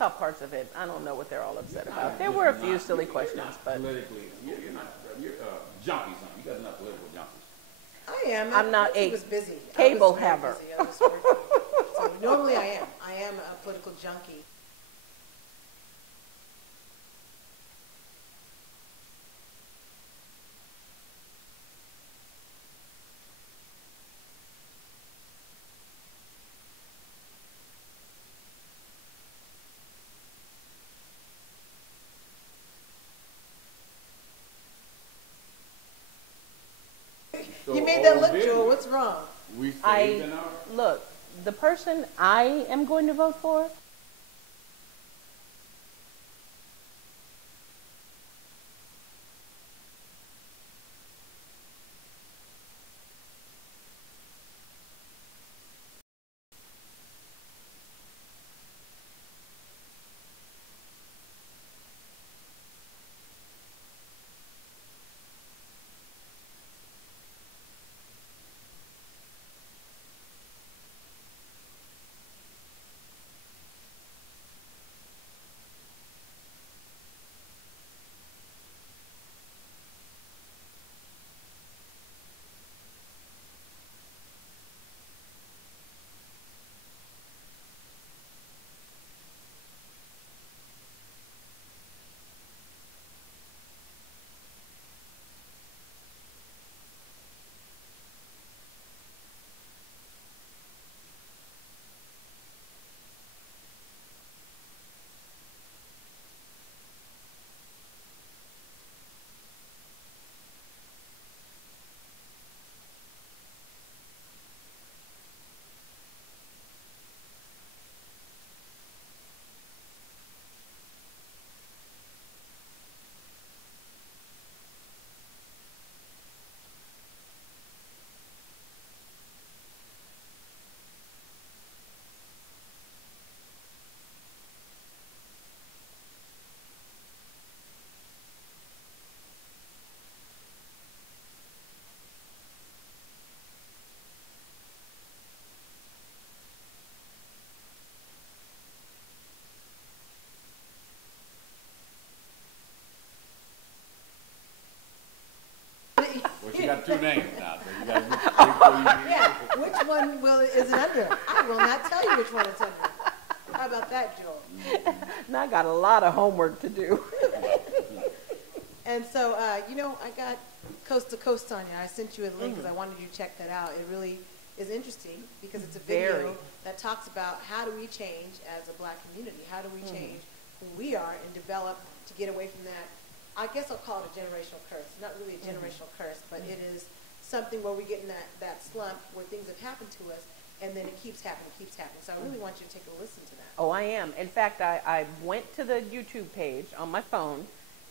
saw parts of it. I don't know what they're all upset about. There were a few silly questions, but politically, you're not. You're junkies, huh? You guys are not political junkies. I am. I'm not a was busy. cable haver. I was working. So normally I am. I am a political junkie. So You made that look, business. Jewel. What's wrong? We saved in our. Look, the person I am going to vote for, Well, she got two names now, so you got to Yeah. Which one is it under? I will not tell you which one it's under. How about that, Jewel? now I got a lot of homework to do. And so, you know, I got Coast to Coast, Tanya. I sent you a link because I wanted you to check that out. It really is interesting because it's a video that talks about how do we change as a black community? How do we change who we are and develop to get away from that? I guess I'll call it a generational curse. Not really a generational curse, but it is something where we get in that slump where things have happened to us and then it keeps happening, So I really want you to take a listen to that. Oh, I am. In fact, I went to the YouTube page on my phone,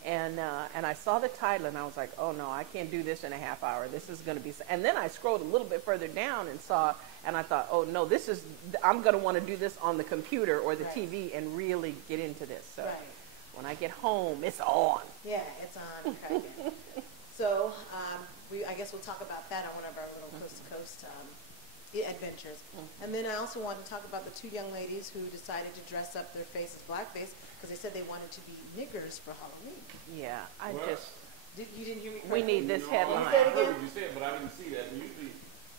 and I saw the title, and I was like, oh, no, I can't do this in a half hour. This is going to be... And then I scrolled a little bit further down and saw, and I thought, oh, no, this is... I'm going to want to do this on the computer or the TV and really get into this. So when I get home, it's on. Yeah, it's on. Cracking. So I guess we'll talk about that on one of our little coast-to-coast adventures. And then I also wanted to talk about the two young ladies who decided to dress up their face as blackface because they said they wanted to be niggers for Halloween. Yeah, You didn't hear me? We need this headline. I heard what you said, but I didn't see that. And usually,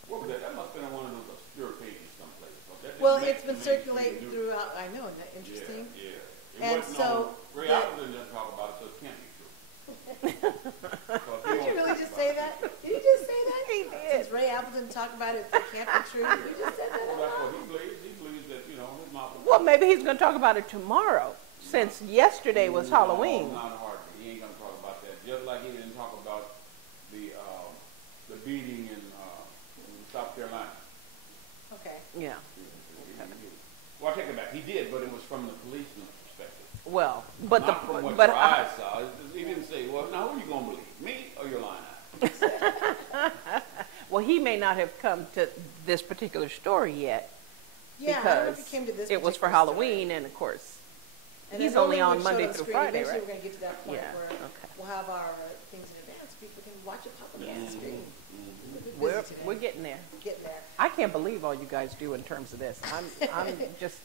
what was that? That must have been on one of those obscure pages someplace. Well, it's been circulating throughout. I know, isn't that interesting? Yeah. And so Ray Appleton doesn't talk about it, so it can't be true. Did you really just say that? Did you just say that? He did. Since Ray Appleton talked about it, it can't be true. You just said that. Well, that's what he believes. He believes that, you know, his mouth. Well, maybe he's going to talk about it tomorrow, since yesterday was Halloween. Not hardly. He ain't going to talk about that. Just like he didn't talk about the beating in South Carolina. Okay. Yeah. Well, I take it back. He did, but it was from the policeman's perspective. Well, but Not from what your eyes saw. He didn't say, well, now who are you going to believe, me or your lying eye? Well, he may not have come to this particular story yet. Yeah, because I don't know if he came to this it was for particular Halloween, story. and of course, And he's then only on we'll Monday show it through screen. Friday, Eventually right? we're going to get to that point Yeah, where okay. we'll have our things in advance. People can watch it pop up on the screen. We're getting there. Getting there. I can't believe all you guys do in terms of this. I'm just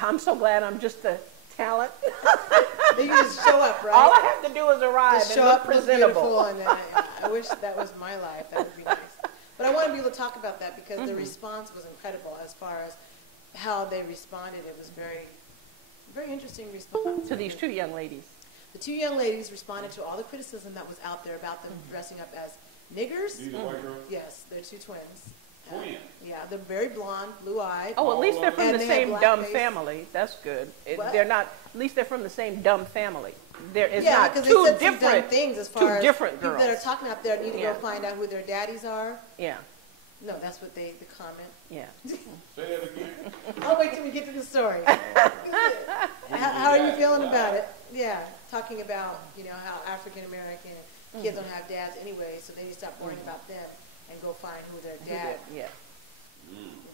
I'm so glad I'm just a talent. Then you just show up, right? All I have to do is arrive Just and show look up, look presentable. beautiful, and I wish that was my life. That would be nice. But I want to be able to talk about that because the response was incredible as far as how they responded. It was very, very interesting response. To these two young ladies. The two young ladies responded to all the criticism that was out there about them dressing up as niggers. These are white girls? Yes, they're two twins. Twins? Yeah, they're very blonde, blue-eyed. Oh, at least they're from And the they had same black dumb face. family. That's good. What? They're not. At least they're from the same dumb family. It's Yeah, not because two they said some different dumb things as two far as different people girls. that are talking out there need to Yeah. go find out who their daddies are. Yeah, No, that's what the comment. yeah. Say that again. I'll wait till we get to the story. How are you feeling about it? Yeah, talking about, how African American kids don't have dads anyway, so they need to stop worrying about them and go find who their dad. Yeah.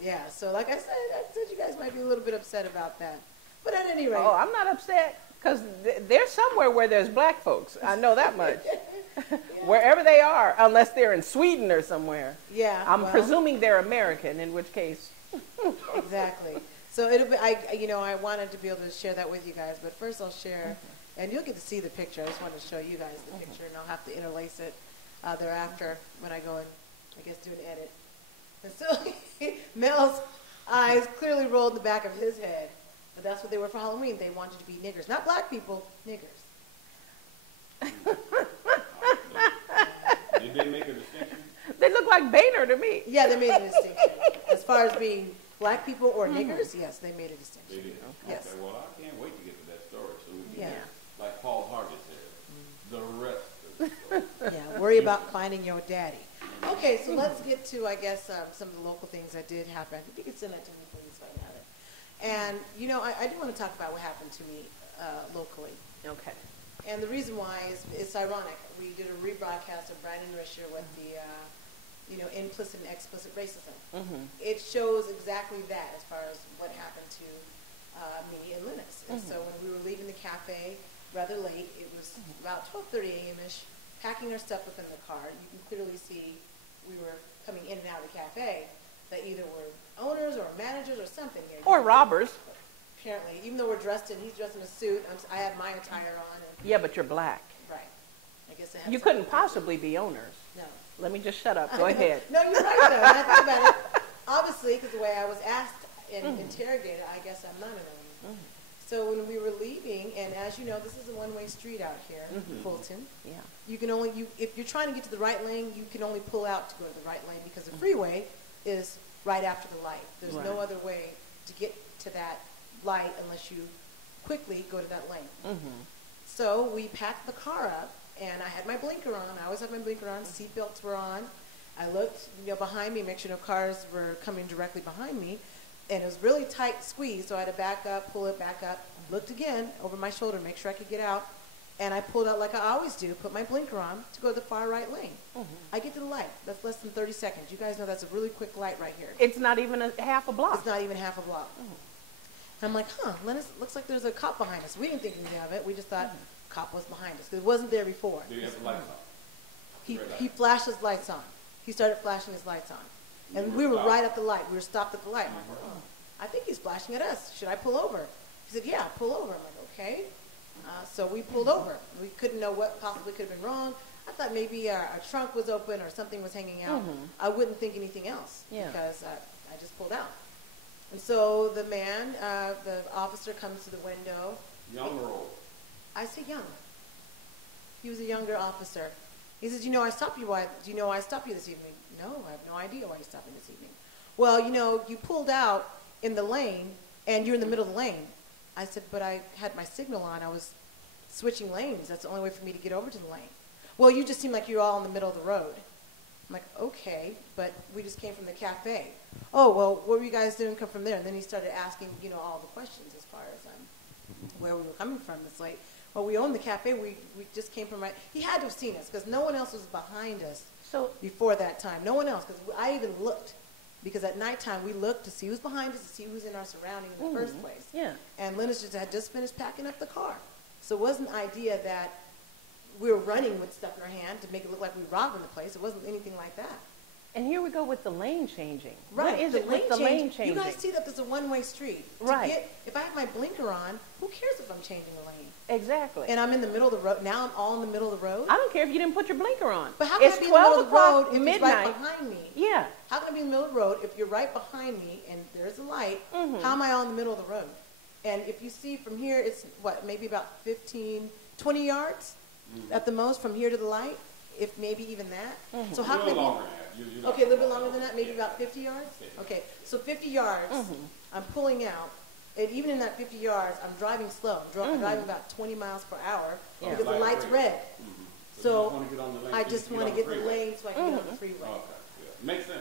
Yeah, so like I said you guys might be a little bit upset about that. But at any rate. Oh, I'm not upset because they're somewhere where there's black folks. I know that much. Wherever they are, unless they're in Sweden or somewhere. Yeah. I'm well, presuming they're American, in which case. Exactly. So it'll be, I wanted to be able to share that with you guys, but first I'll share, and you'll get to see the picture. I just wanted to show you guys the picture, and I'll have to interlace it thereafter when I go and, I guess, do an edit. And so Mel's eyes clearly rolled in the back of his head, but that's what they were for Halloween. They wanted to be niggers, not black people, niggers. Did they make a distinction? They look like Boehner to me. Yeah, they made a distinction as far as being black people or niggers. Yes, they made a distinction. They did. Yes. Okay, well, I can't wait to get to that story so we can, Yeah. like Paul Harvey said, the rest of the story. Yeah, worry about finding your daddy. Okay, so let's get to, I guess, some of the local things that did happen. If you could send that to me, please, if I have it. And, I do want to talk about what happened to me locally. Okay. And the reason why is it's ironic. We did a rebroadcast of Brandon Risher with the, implicit and explicit racism. It shows exactly that as far as what happened to me and Linus. And so when we were leaving the cafe rather late, it was about 12:30 a.m.-ish, packing our stuff up in the car. You can clearly see we were coming in and out of the cafe that either were owners or managers or something. Or robbers. Apparently, even though he's dressed in a suit, I have my attire on. And, Yeah, but you're black. right. I guess I have You some- couldn't possibly be owners. No. Let me just shut up. Go ahead. No, you're right, though. When I think about it, obviously, because the way I was asked and interrogated, I guess I'm not an owner. So when we were leaving, and as you know, this is a one-way street out here, Fulton. Yeah. You can only, if you're trying to get to the right lane, you can only pull out to go to the right lane because the freeway is right after the light. There's no Right. other way to get to that light unless you quickly go to that lane. So we packed the car up, and I had my blinker on. I always have my blinker on. Seatbelts were on. I looked, behind me, make sure no cars were coming directly behind me, and it was really tight squeeze. So I had to back up, pull it back up, looked again over my shoulder, make sure I could get out, and I pulled out like I always do, put my blinker on to go to the far right lane. I get to the light. That's less than 30 seconds. You guys know that's a really quick light right here. It's not even a half a block. It's not even half a block. And I'm like, Lennis, looks like there's a cop behind us. We didn't think anything of it. We just thought cop was behind us because it wasn't there before. Did he have the lights on? He flashed his lights on. He started flashing his lights on. And we were right at the light. We were stopped at the light. I'm like, I think he's flashing at us. Should I pull over? He said, yeah, pull over. I'm like, okay. So we pulled over. We couldn't know what possibly could have been wrong. I thought maybe our trunk was open or something was hanging out. I wouldn't think anything else because I just pulled out. And so the man, the officer comes to the window. Young or old? I say young. He was a younger officer. He says, I stopped you. Do you know why I stopped you this evening? No, I have no idea why you stopped me this evening. Well, you pulled out in the lane, and you're in the middle of the lane. I said, but I had my signal on. I was switching lanes. That's the only way for me to get over to the lane. Well, you just seem like you're all in the middle of the road. I'm like, okay, but we just came from the cafe. Oh, well, what were you guys doing come from there? And then he started asking, all the questions as far as where we were coming from. It's like, well, we own the cafe. We just came from right. He had to have seen us because no one else was behind us before that time. No one else, because I even looked. Because at nighttime, we looked to see who's behind us, to see who's in our surrounding in the first place. Yeah. And Linus had just finished packing up the car. So it wasn't an idea that we were running with stuff in our hand to make it look like we robbed in the place. It wasn't anything like that. And here we go with the lane changing. Right. What is it with the lane changing? You guys see that there's a one-way street. Right. If I have my blinker on, who cares if I'm changing the lane? Exactly. And I'm in the middle of the road. Now I'm all in the middle of the road. I don't care if you didn't put your blinker on. But how can I be in the middle of the road if it's right behind me? Yeah. How can I be in the middle of the road if you're right behind me and there's a light? How am I all in the middle of the road? And if you see from here, it's what, maybe about 15, 20 yards at the most from here to the light, if maybe even that. So how can I be? Okay, a little bit longer than that, maybe about 50 yards? Okay, so 50 yards, I'm pulling out, and even in that 50 yards, I'm driving slow. I'm driving about 20 miles per hour because the light's red. So I just want to get the lane so I can get on the freeway. Makes sense.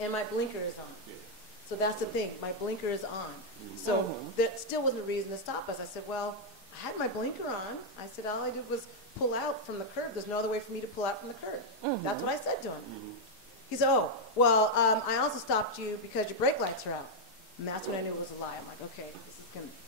And my blinker is on. So that's the thing, my blinker is on. So that still wasn't a reason to stop us. I said, well, I had my blinker on. I said, all I did was pull out from the curb. There's no other way for me to pull out from the curb. That's what I said to him. He said, oh, well, I also stopped you because your brake lights are out. And that's when I knew it was a lie. I'm like, okay,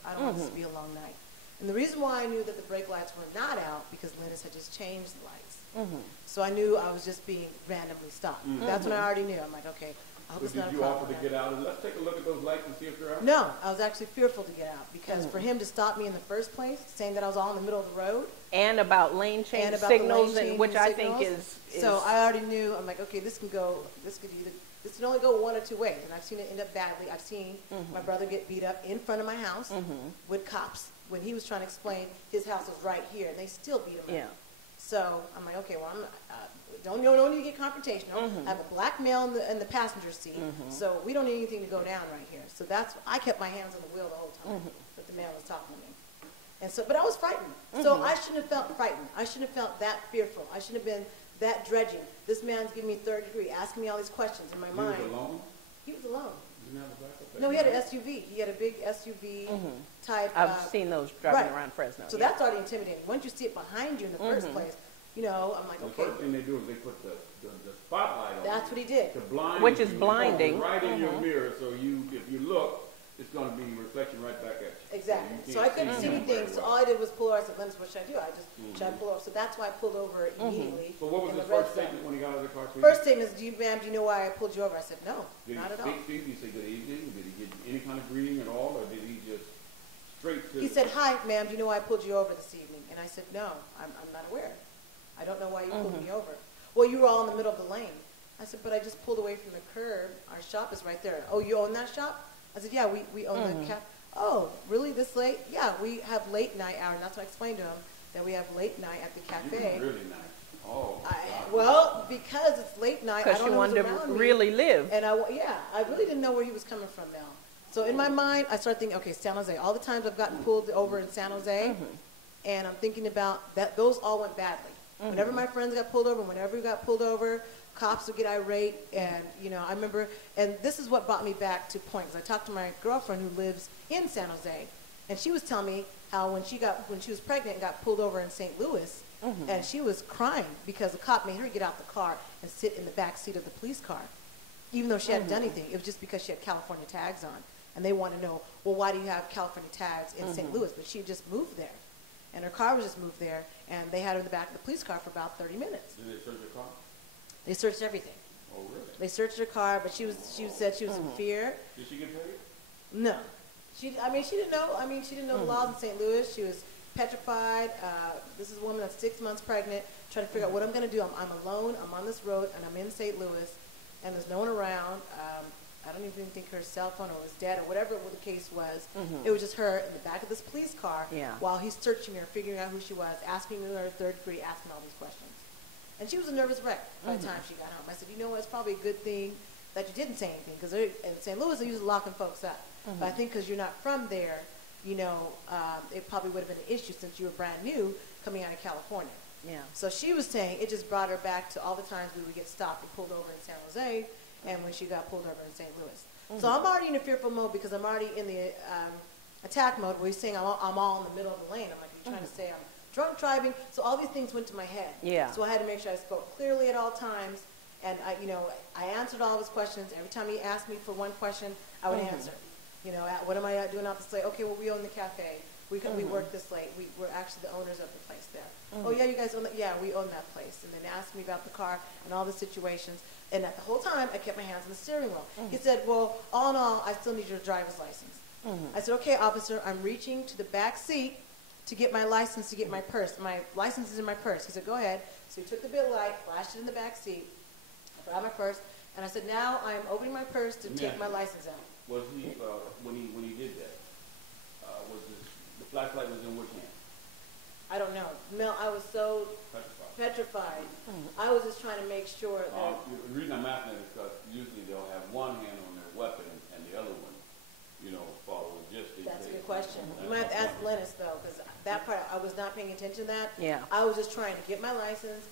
I don't want this to be a long night. And the reason why I knew that the brake lights were not out, because Linus had just changed the lights. So I knew I was just being randomly stopped. That's when I already knew. I'm like, okay, I hope it's not a problem. Did you offer to get out and let's take a look at those lights and see if they're out? No, I was actually fearful to get out because for him to stop me in the first place, saying that I was all in the middle of the road. And about lane change signals, which I think is. So I already knew, I'm like, okay, this can only go one or two ways. And I've seen it end up badly. I've seen my brother get beat up in front of my house with cops when he was trying to explain his house was right here, and they still beat him up. So I'm like, okay, well, don't need to get confrontational. I have a black male in the passenger seat, so we don't need anything to go down right here. So I kept my hands on the wheel the whole time that the man was talking to me. And so, but I was frightened. So I shouldn't have felt frightened. I shouldn't have felt that fearful. I shouldn't have been that dredging. This man's giving me third degree, asking me all these questions in my mind. He was alone? He was alone. He didn't have a backup? No, he had an SUV. He had a big SUV type. I've seen those driving around Fresno. So that's already intimidating. Once you see it behind you in the first place, you know, I'm like, okay. The first thing they do is they put the spotlight on. That's what he did. To blind Which is you. blinding. Right in your mirror, so if you look, it's going to be reflecting right back at you. Exactly. So I couldn't see anything. So all I did was pull over. I said, Linus, what should I do? Should I pull over? So that's why I pulled over immediately. So what was his first statement when he got out of the car? First statement is, ma'am, do you know why I pulled you over? I said, no, not at all. Did he say good evening? Did he get any kind of greeting at all, or did he just straight to? He said, hi, ma'am, do you know why I pulled you over this evening? And I said, no, I'm not aware. I don't know why you pulled me over. Well, you were all in the middle of the lane. I said, but I just pulled away from the curb. Our shop is right there. Oh, you own that shop? I said, yeah, we own the cafe. Oh, really, this late? Yeah, we have late night hour. And that's what I explained to him, that we have late night at the cafe. Really nice. Oh. Well, because it's late night, I don't know who's around me. Because you wanted to really live. And I really didn't know where he was coming from, Mel. So in my mind, I started thinking, okay, San Jose. All the times I've gotten pulled over in San Jose, and I'm thinking about that. Those all went badly. Whenever my friends got pulled over, whenever we got pulled over, cops would get irate, and I remember, and this is what brought me back to point, because I talked to my girlfriend who lives in San Jose, and she was telling me how when she was pregnant and got pulled over in St. Louis, and she was crying because the cop made her get out the car and sit in the back seat of the police car, even though she hadn't done anything. It was just because she had California tags on, and they want to know, well, why do you have California tags in St. Louis? But she had just moved there, and her car was just moved there, and they had her in the back of the police car for about 30 minutes. Did they search her car? They searched everything. Oh, really? They searched her car, but she said she was in fear. Did she get paid? No. She didn't know. She didn't know the laws in St. Louis. She was petrified. This is a woman that's 6 months pregnant, trying to figure out what I'm going to do. I'm alone. I'm on this road, and I'm in St. Louis, and there's no one around. I don't even think her cell phone was dead or whatever the case was. It was just her in the back of this police car while he's searching her, figuring out who she was, asking her third degree, asking all these questions. And she was a nervous wreck by the time she got home. I said, it's probably a good thing that you didn't say anything, because in St. Louis they usually locking folks up. But I think because you're not from there, it probably would have been an issue since you were brand new coming out of California. Yeah. So she was saying it just brought her back to all the times we would get stopped and pulled over in San Jose, and when she got pulled over in St. Louis. So I'm already in a fearful mode because I'm already in the attack mode where he's saying I'm all in the middle of the lane. I'm like, you're trying to say I'm drunk driving. So all these things went to my head. Yeah. So I had to make sure I spoke clearly at all times, and I answered all of his questions. Every time he asked me for one question, I would answer. What am I doing out this way? Okay, well, we own the cafe. we work this late. We're actually the owners of the place there. Oh yeah, you guys own that? Yeah, we own that place. And then asked me about the car and all the situations. And at the whole time, I kept my hands on the steering wheel. He said, well, all in all, I still need your driver's license. I said, okay, officer, I'm reaching to the back seat to get my license, to get my purse. My license is in my purse. He said, go ahead. So he took the big light, flashed it in the back seat. I brought my purse, and I said, now I'm opening my purse to take my license out. Was he, when he did that, the flashlight was in which hand? I don't know. Mel, I was so petrified. I was just trying to make sure that... The reason I'm asking that is because usually they'll have one hand on their weapon and the other one, follows just in case. That's a good question. You might have to ask Lennis, though, because that part, I was not paying attention to that. Yeah. I was just trying to get my license,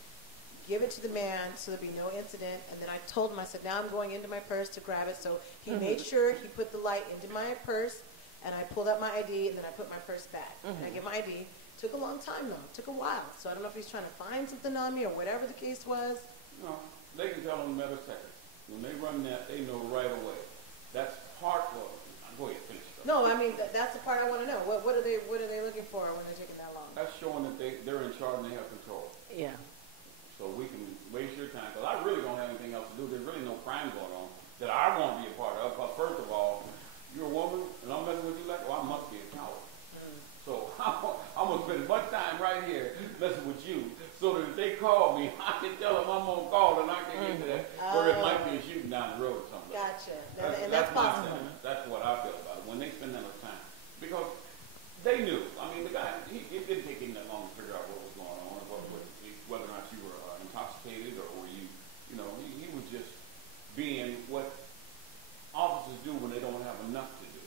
give it to the man so there'd be no incident, and then I told him, I said, now I'm going into my purse to grab it. So he made sure he put the light into my purse, and I pulled out my ID, and then I put my purse back. And I get my ID. Took a long time, though. Took a while. So I don't know if he's trying to find something on me or whatever the case was. No, they can tell in a matter of seconds. When they run that, they know right away. That's part of it. Go ahead, finish it up. No, I mean, that's the part I want to know. What are they looking for when they're taking that long? That's showing that they're in charge and they have control. Yeah. So we can waste your time, because I really don't have anything else to do. There's really no crime going on that I want to be a part of. But first of all, you're a woman, and I'm messing with you like, well, I must be a coward. So I'm going to spend much time right here messing with you so that if they call me, I can tell them I'm on call and I can get to that. Or it might be a shooting down the road or something. Gotcha. That's possible. That's what I feel about it. When they spend that much time. Because they knew. I mean, the guy, it didn't take him that long to figure out what was going on, whether or not you were intoxicated or were you, he was just being what officers do when they don't have enough to do.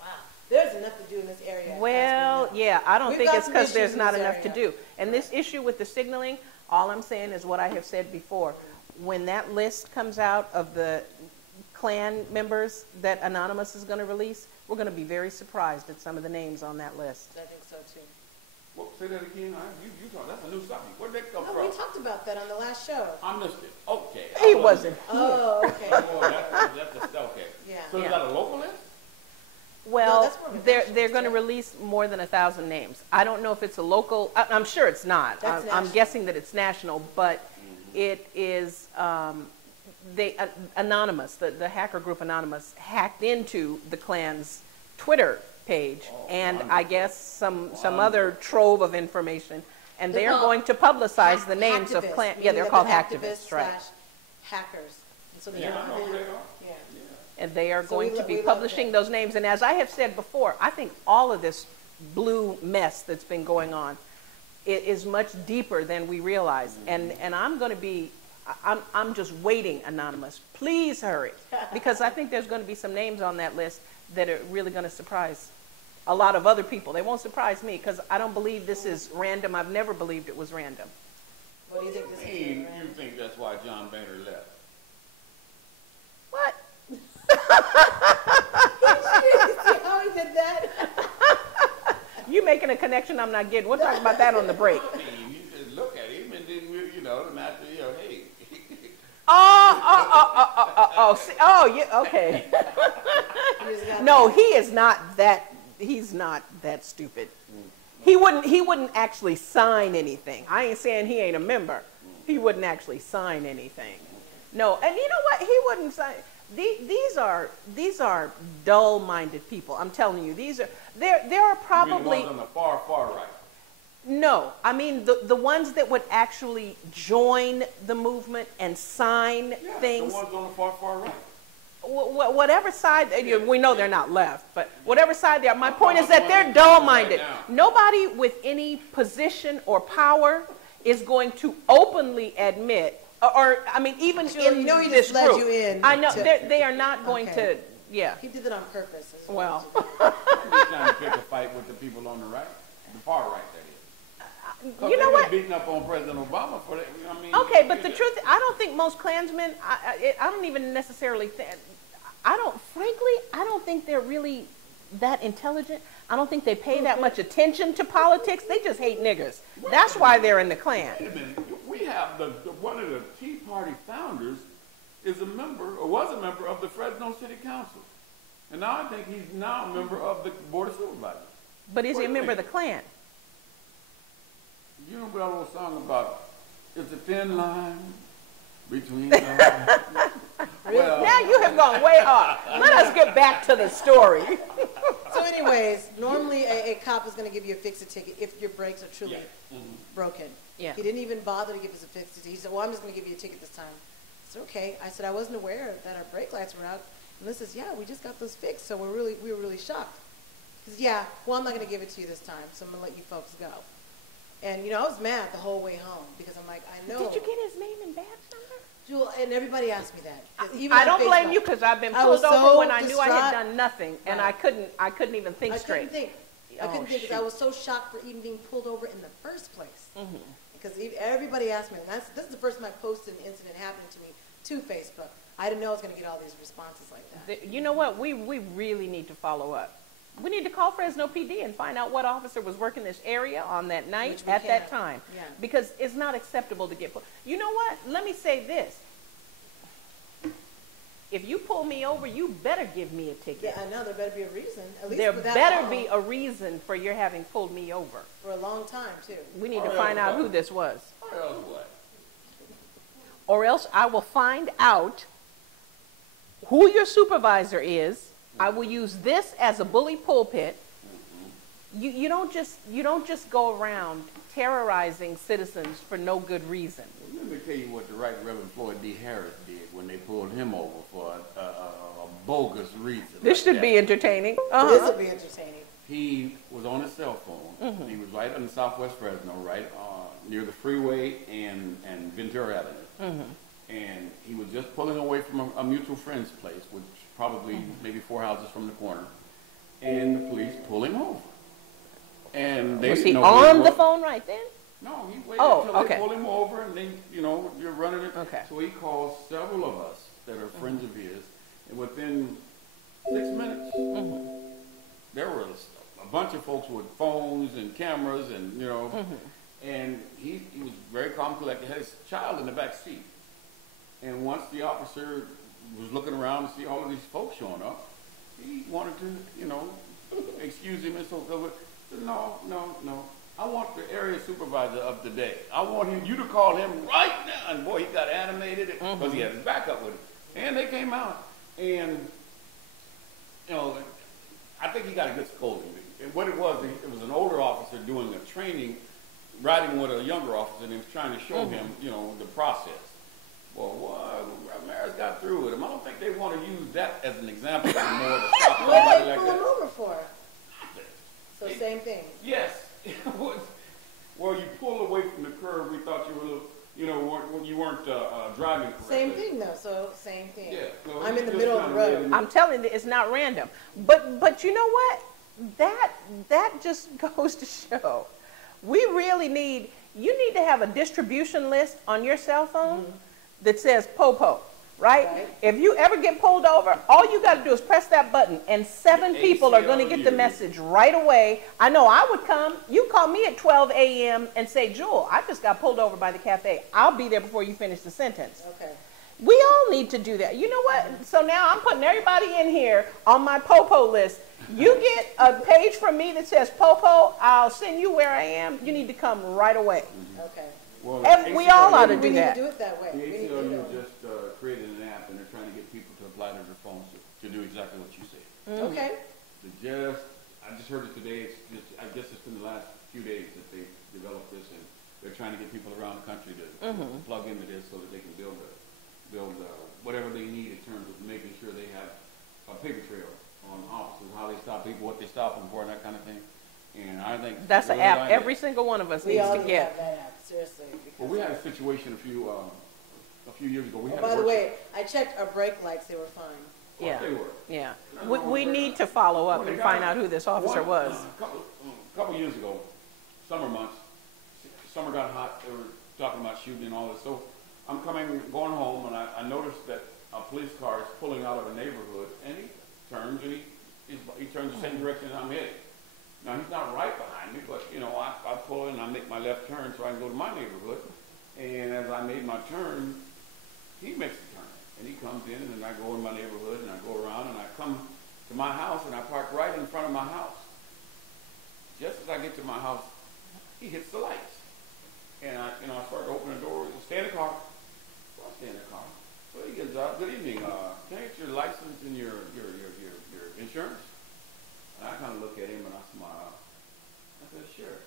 Wow. There's enough to do in this area. Well, yeah, I don't think it's because there's not enough to area. do. And this issue with the signaling, all I'm saying is what I have said before. When that list comes out of the Klan members that Anonymous is going to release, we're going to be very surprised at some of the names on that list. I think so, too. Well, say that again. You talk. That's a new subject. Where'd that come No, from? we talked about that on the last show. I missed it. Okay. He wasn't. Oh, okay. Oh, that's okay. Yeah. So is that a local list? Well, that's more of a they're national going to list. release more than 1,000 names. I don't know if it's a local. I'm sure it's not. That's I'm national. guessing that it's national, but it is. Anonymous, the hacker group Anonymous, hacked into the Klan's Twitter page, and I guess some other trove of information, and they are going to publicize the names of Klan. Yeah, they're called hacktivists, right? Hackers. And so Yeah, I know who they are. Yeah. And they are So going we to be love publishing that. those names. And as I have said before, I think all of this blue mess that's been going on is much deeper than we realize. And I'm going to be, I'm just waiting, Anonymous. Please hurry. Because I think there's going to be some names on that list that are really going to surprise a lot of other people. They won't surprise me because I don't believe this is random. I've never believed it was random. What do you think this is? You think that's why John Boehner left? What? See how he did that? You making a connection I'm not getting. We'll talk about that on the break. I mean, you just look at him and then, not, hey. Okay. No, he is not that. He's not that stupid. He wouldn't actually sign anything. I ain't saying he ain't a member. He wouldn't actually sign anything. No, and you know what? He wouldn't sign. These are dull-minded people. I'm telling you, there are probably. You mean the ones on the far right. No, I mean the ones that would actually join the movement and sign things. The ones on the far right. Whatever side, we know they're not left, but whatever side they are, my point is that they're dull-minded. Nobody with any position or power is going to openly admit, or I mean, even in he this just led group, you in I know to- they are not going Okay. to. Yeah. He did it on purpose. is what Well. he did. I'm just trying to pick a fight with the people on the right, the far right, that is. You know what? Beating up on President Obama for that. I mean, Okay, but the truth, I don't think most Klansmen. I don't even necessarily think. Frankly, I don't think they're really that intelligent. I don't think they pay that much attention to politics. They just hate niggers. That's why they're in the Klan. Wait a minute. We have one of the Tea Party founders is a member, or was a member of the Fresno City Council. And now I think he's now a member of the Board of Supervisors. But is he a Wait a member of the minute. Klan? You know that old song about it's a thin line between love. Well, Now you have gone way off. Let us get back to the story. So anyways, normally a cop is going to give you a fix-it ticket if your brakes are truly broken. Yeah. He didn't even bother to give us a fix-it ticket. He said, well, I'm just going to give you a ticket this time. I said, okay. I said, I wasn't aware that our brake lights were out. And Liz says, yeah, we just got those fixed, so we were really shocked. He says, yeah, well, I'm not going to give it to you this time, so I'm going to let you folks go. And, you know, I was mad the whole way home because I'm like, I know. Did you get his name and badge number? Jewel, and everybody asked me that. I don't blame you because I've been I was pulled over so when I knew I had distraught. done nothing, and I couldn't even think straight. I couldn't think because I shoot. was so shocked for even being pulled over in the first place. Because everybody asked me, and this is the first time I posted an incident happening to me to Facebook. I didn't know I was going to get all these responses like that. You know what? We really need to follow up. We need to call Fresno PD and find out what officer was working this area on that night at that time. Yeah. Because it's not acceptable to get pulled. You know what? Let me say this. If you pull me over, you better give me a ticket. Yeah, I know. There better be a reason. At least There for that better long, be a reason for your having pulled me over. for a long time too. We need to find out who this was. Or else what? Or else I will find out who your supervisor is. I will use this as a bully pulpit. You don't just go around terrorizing citizens for no good reason. Well, let me tell you what the Right Reverend Floyd D. Harris did when they pulled him over for a bogus reason. This like should that. be entertaining. This will be entertaining. He was on his cell phone. He was right on Southwest Fresno, right near the freeway and Ventura Avenue. And he was just pulling away from a mutual friend's place, which probably maybe 4 houses from the corner. And the police pull him over. And they Was didn't he know who on the was. phone right then? No, he waited Oh, until okay. they pulled him over, and they, you're running it. Okay. So he called several of us that are friends of his, and within 6 minutes, there were a bunch of folks with phones and cameras, and and he was very calm, collected, had his child in the back seat. And once the officer was looking around to see all of these folks showing up, he wanted to, excuse him and so forth. No. I want the area supervisor of the day. I want you to call him right now. And boy, he got animated because he had his backup with him. And they came out, and I think he got a good scolding. And what it was an older officer doing a training, riding with a younger officer, and he was trying to show him, the process. Well, Maris got through with him. I don't think they want to use that as an example anymore to stop What somebody did they like pull him that. over for? So same thing. Yes. Well, you pulled away from the curb. We thought you were, you weren't driving correctly. Same thing though. So same thing. Yeah. So I'm he in the just middle of the kinda road. made I'm telling you, it's not random. But you know what? That just goes to show we really need to have a distribution list on your cell phone that says POPO, right? If you ever get pulled over, all you got to do is press that button, and 7 people are going to get the message right away. I know I would come. You call me at 12 a.m. and say, Jewel, I just got pulled over by the cafe. I'll be there before you finish the sentence. Okay. We all need to do that. You know what? So now I'm putting everybody in here on my POPO list. You get a page from me that says POPO, I'll send you where I am. You need to come right away. Okay. Well, We all ought to We do need that. to do it that way. The We need to do ACLU it. just created an app, and they're trying to get people to apply to their phones to do exactly what you said. Okay. I just heard it today. I guess it's been the last few days that they developed this, and they're trying to get people around the country to plug into this so that they can build whatever they need in terms of making sure they have a paper trail on officers, how they stop people, what they stop them for, and that kind of thing. And I think That's an really app like every it. single one of us We needs all to need to get. have that app, seriously. Well, we had a situation a few years ago. We had a By the workshop. way, I checked our brake lights; they were fine. Yeah, They were. yeah. We need to follow up and find out who this officer was. A couple years ago, summer months, summer got hot. They were talking about shooting and all this. So I'm going home, and I noticed that a police car is pulling out of a neighborhood, and he turns and he turns the same direction I'm heading. Now he's not right behind me, but I pull in and I make my left turn so I can go to my neighborhood. And as I made my turn, he makes the turn, and he comes in, and I go in my neighborhood, and I go around, and I come to my house, and I park right in front of my house. just as I get to my house, he hits the lights. And I start to open the door, stay in the car. So I stay in the car. So he gets up, good evening, can I get your license and your insurance? And I kind of look at him and I smile. I said, sure.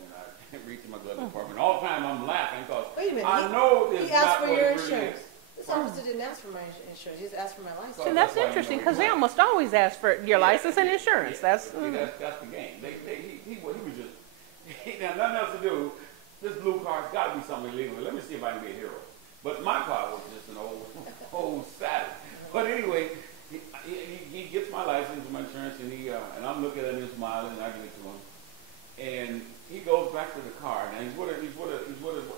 And I reach in my glove compartment. All the time I'm laughing because I know this he asked for your insurance. Really this officer didn't ask for my insurance. He just asked for my license. So that's interesting because they almost always ask for your license and insurance. Yeah. That's the game. He was just, he had nothing else to do. This blue car's got to be something illegal. Let me see if I can be a hero. But my car was just an old saddle. But anyway, he gets my license and my insurance, and I'm looking at him and smiling, and I give it to him. And he goes back to the car, and he's with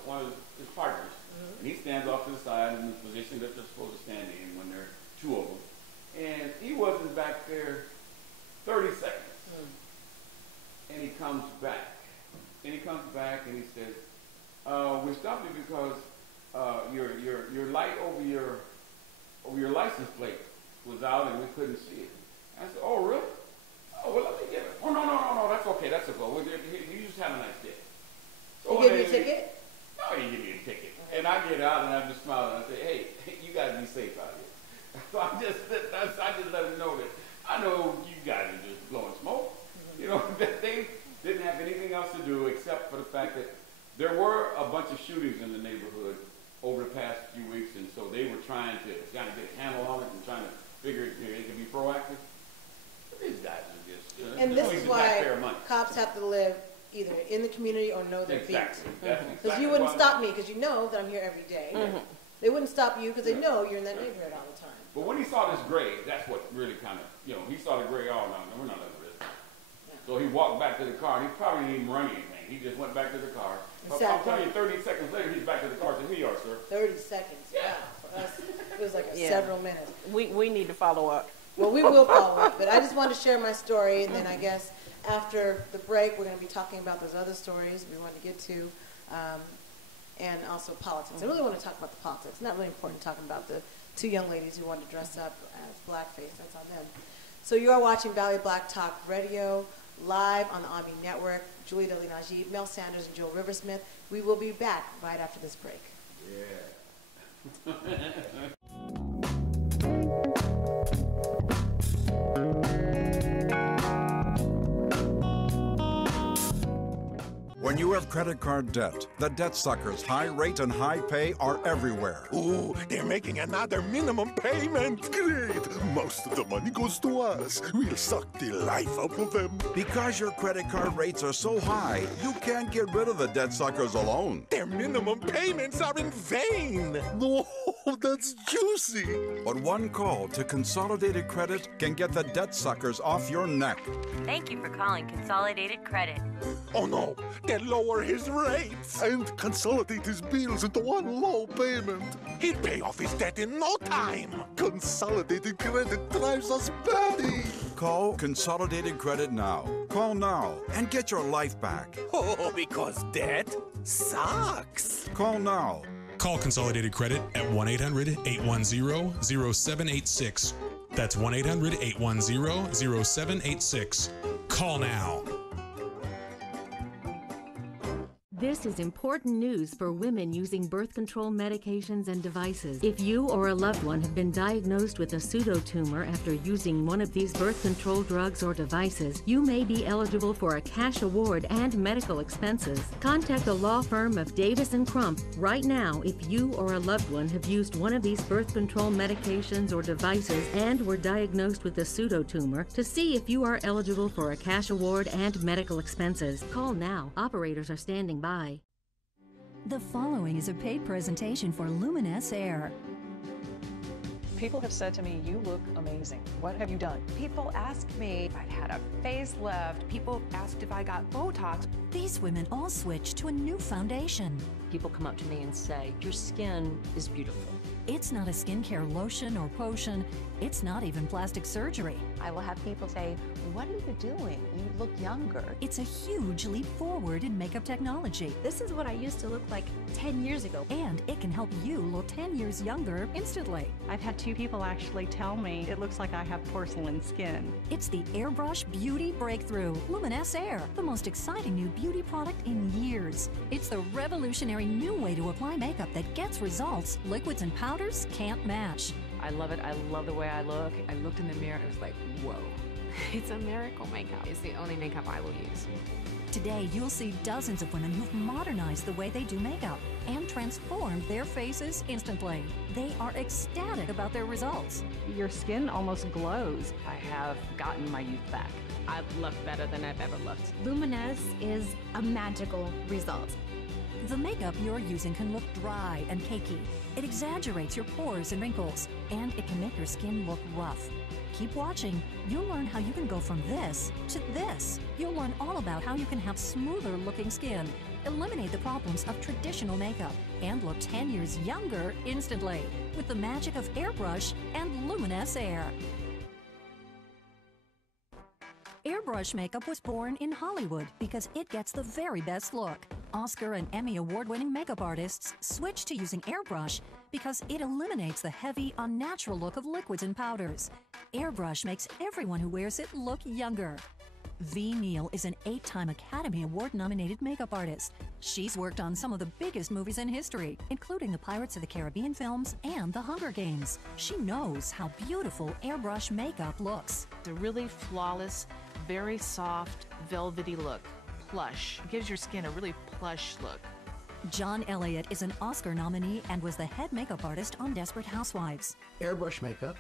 one of his partners, and he stands off to the side in the position that they're supposed to stand in when there are two of them. And he wasn't back there 30 seconds, and he comes back. And he comes back and he says, "We stopped you because your light over your license plate was out and we couldn't see it." I said, "Oh, really? Oh, well, let me get it." "Oh, no, that's okay. That's okay. Well, you just have a nice day." So he gave you a ticket? No, he didn't give me a ticket. And I get out and I just smile and I say, "Hey, you guys be safe out here." So I just let him know that I know you guys are just blowing smoke. You know, that they didn't have anything else to do except for the fact that there were a bunch of shootings in the neighborhood over the past few weeks, and so they were trying to kind of get a handle on it and trying to figure they could be proactive. But these guys are just, and this is why cops have to live either in the community or know their beat. Because you wouldn't stop me because you know that I'm here every day. They wouldn't stop you because they know you're in that neighborhood all the time. But when he saw this gray, that's what really kind of, he saw the gray, oh, no, we're not letting this. So he walked back to the car, and he probably didn't even run anything. He just went back to the car. I'm telling you, 30 seconds later, he's back to the car and said, "Here you are, sir." 30 seconds. Yeah. For us, it was like several minutes. We need to follow up. Well, we will follow up. But I just wanted to share my story, and then I guess after the break, we're going to be talking about those other stories we want to get to, and also politics. I really want to talk about the politics. It's not really important talking about the two young ladies who wanted to dress up as blackface. That's on them. So you are watching Valley Black Talk Radio, live on the ONME Network. Julia Deli Najib, Mel Sanders, and Joel Riversmith. We will be back right after this break. Yeah. When you have credit card debt, the debt suckers' high rate and high pay are everywhere. Ooh, they're making another minimum payment. Great. Most of the money goes to us. We'll suck the life out of them. Because your credit card rates are so high, you can't get rid of the debt suckers alone. Their minimum payments are in vain. No, that's juicy. But one call to Consolidated Credit can get the debt suckers off your neck. Thank you for calling Consolidated Credit. Oh no, they'll lower his rates and consolidate his bills into one low payment. He'd pay off his debt in no time. Consolidated Credit drives us batty. Call Consolidated Credit now. Call now and get your life back. Oh, because debt sucks. Call now. Call Consolidated Credit at 1-800-810-0786. That's 1-800-810-0786. Call now. This is important news for women using birth control medications and devices. If you or a loved one have been diagnosed with a pseudotumor after using one of these birth control drugs or devices, you may be eligible for a cash award and medical expenses. Contact the law firm of Davis & Crump right now if you or a loved one have used one of these birth control medications or devices and were diagnosed with a pseudotumor to see if you are eligible for a cash award and medical expenses. Call now. Operators are standing by. The following is a paid presentation for Luminous Air. People have said to me, "You look amazing. What have you done?" People ask me if I'd had a facelift. People asked if I got Botox. These women all switched to a new foundation. People come up to me and say, "Your skin is beautiful." It's not a skincare lotion or potion. It's not even plastic surgery. I will have people say, what are you doing? You look younger. It's a huge leap forward in makeup technology. This is what I used to look like 10 years ago. And it can help you look 10 years younger instantly. I've had 2 people actually tell me it looks like I have porcelain skin. It's the Airbrush Beauty Breakthrough Luminous Air, the most exciting new beauty product in years. It's the revolutionary new way to apply makeup that gets results liquids and powders can't match. I love it. I love the way I look. I looked in the mirror and I was like, whoa. It's a miracle makeup. It's the only makeup I will use. Today, you'll see dozens of women who've modernized the way they do makeup and transformed their faces instantly. They are ecstatic about their results. Your skin almost glows. I have gotten my youth back. I look better than I've ever looked. Luminous is a magical result. The makeup you're using can look dry and cakey. It exaggerates your pores and wrinkles, and it can make your skin look rough. Keep watching. You'll learn how you can go from this to this. You'll learn all about how you can have smoother looking skin, eliminate the problems of traditional makeup, and look 10 years younger instantly with the magic of Airbrush and Luminous Air. Airbrush makeup was born in Hollywood because it gets the very best look. Oscar and Emmy award-winning makeup artists switched to using airbrush because it eliminates the heavy, unnatural look of liquids and powders. Airbrush makes everyone who wears it look younger. V. Neal is an 8-time Academy Award-nominated makeup artist. She's worked on some of the biggest movies in history, including the Pirates of the Caribbean films and The Hunger Games. She knows how beautiful airbrush makeup looks. It's a really flawless, very soft, velvety look. Plush. It gives your skin a really plush look. John Elliott is an Oscar nominee and was the head makeup artist on Desperate Housewives. Airbrush makeup.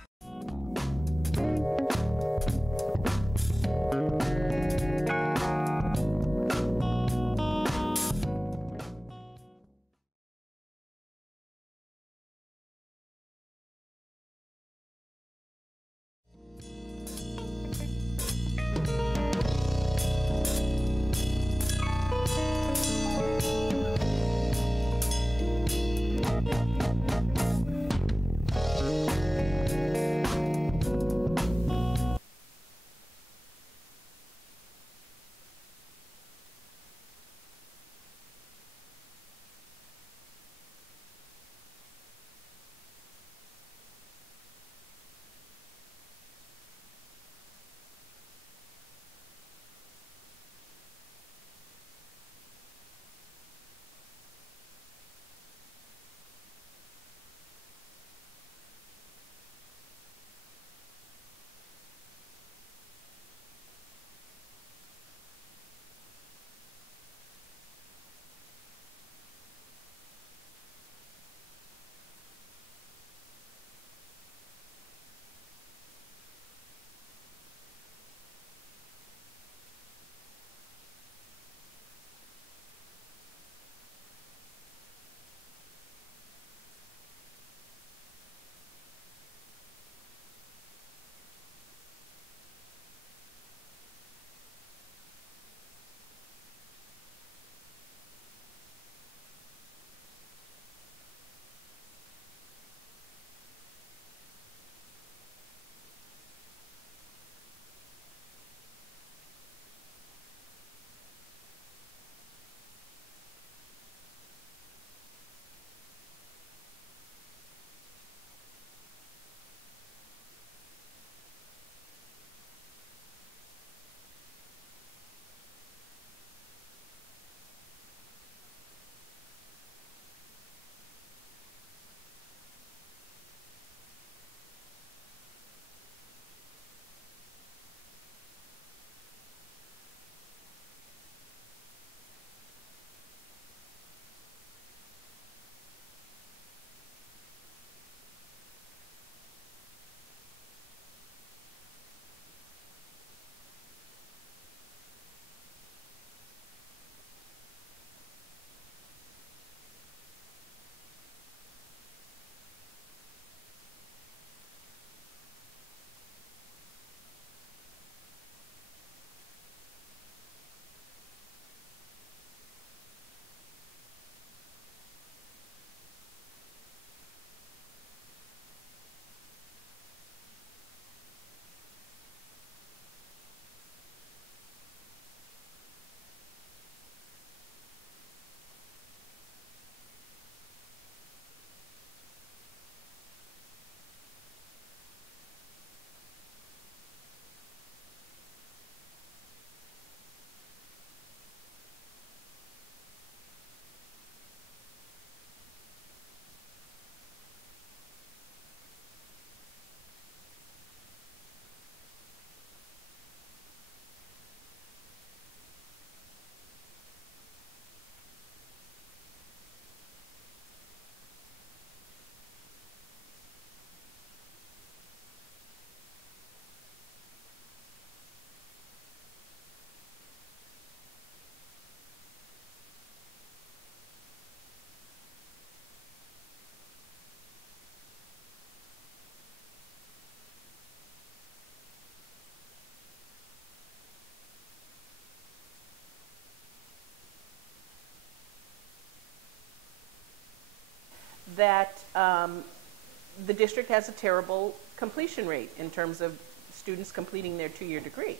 that the district has a terrible completion rate in terms of students completing their 2-year degree.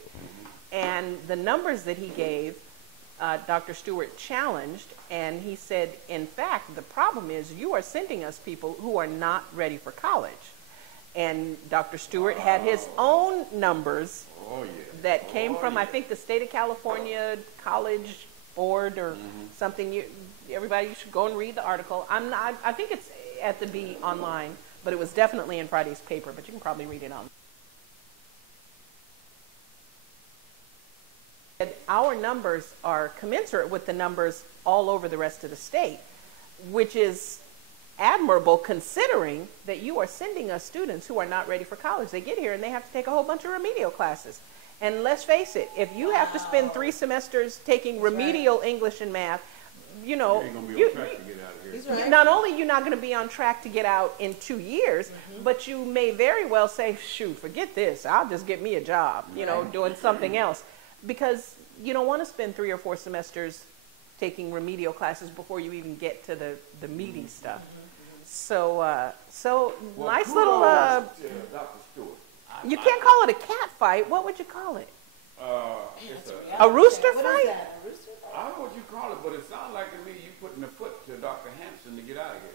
And the numbers that he gave, Dr. Stewart challenged, and he said, in fact, the problem is you are sending us people who are not ready for college. And Dr. Stewart had his own numbers that came from, I think, the state of California College Board or something. Everybody, you should go and read the article. I think it's at the Bee online, but it was definitely in Friday's paper, but you can probably read it on. Our numbers are commensurate with the numbers all over the rest of the state, which is admirable considering that you are sending us students who are not ready for college. They get here and they have to take a whole bunch of remedial classes. And let's face it, if you have to spend 3 semesters taking remedial English and math, you know, not only you're not going to be on track to get out in 2 years, but you may very well say, shoot, forget this. I'll just get me a job, you know, doing something else. Because you don't want to spend 3 or 4 semesters taking remedial classes before you even get to the meaty stuff. So, well, nice little, Dr. Stewart. You can't call it a cat fight. What would you call it? It's a rooster fight? What is that, a rooster fight? I don't know what you call it, but it sounds like to me you putting a foot to Dr. Hanson to get out of here.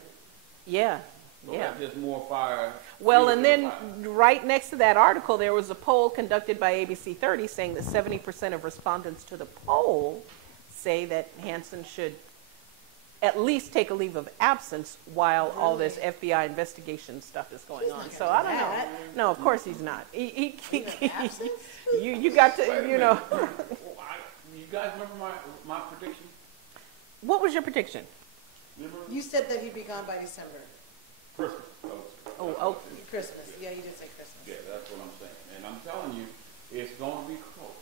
Yeah. So yeah. that's just more fire. Well, and then right next to that article, there was a poll conducted by ABC 30 saying that 70% of respondents to the poll say that Hanson should at least take a leave of absence while all this FBI investigation stuff is going on. So I don't know. No, of course he's not. You got to, you know. You guys remember my prediction? What was your prediction? You said that he'd be gone by December. Christmas. Oh, Christmas. Yeah, you did say Christmas. Yeah, that's what I'm saying. And I'm telling you, it's going to be close.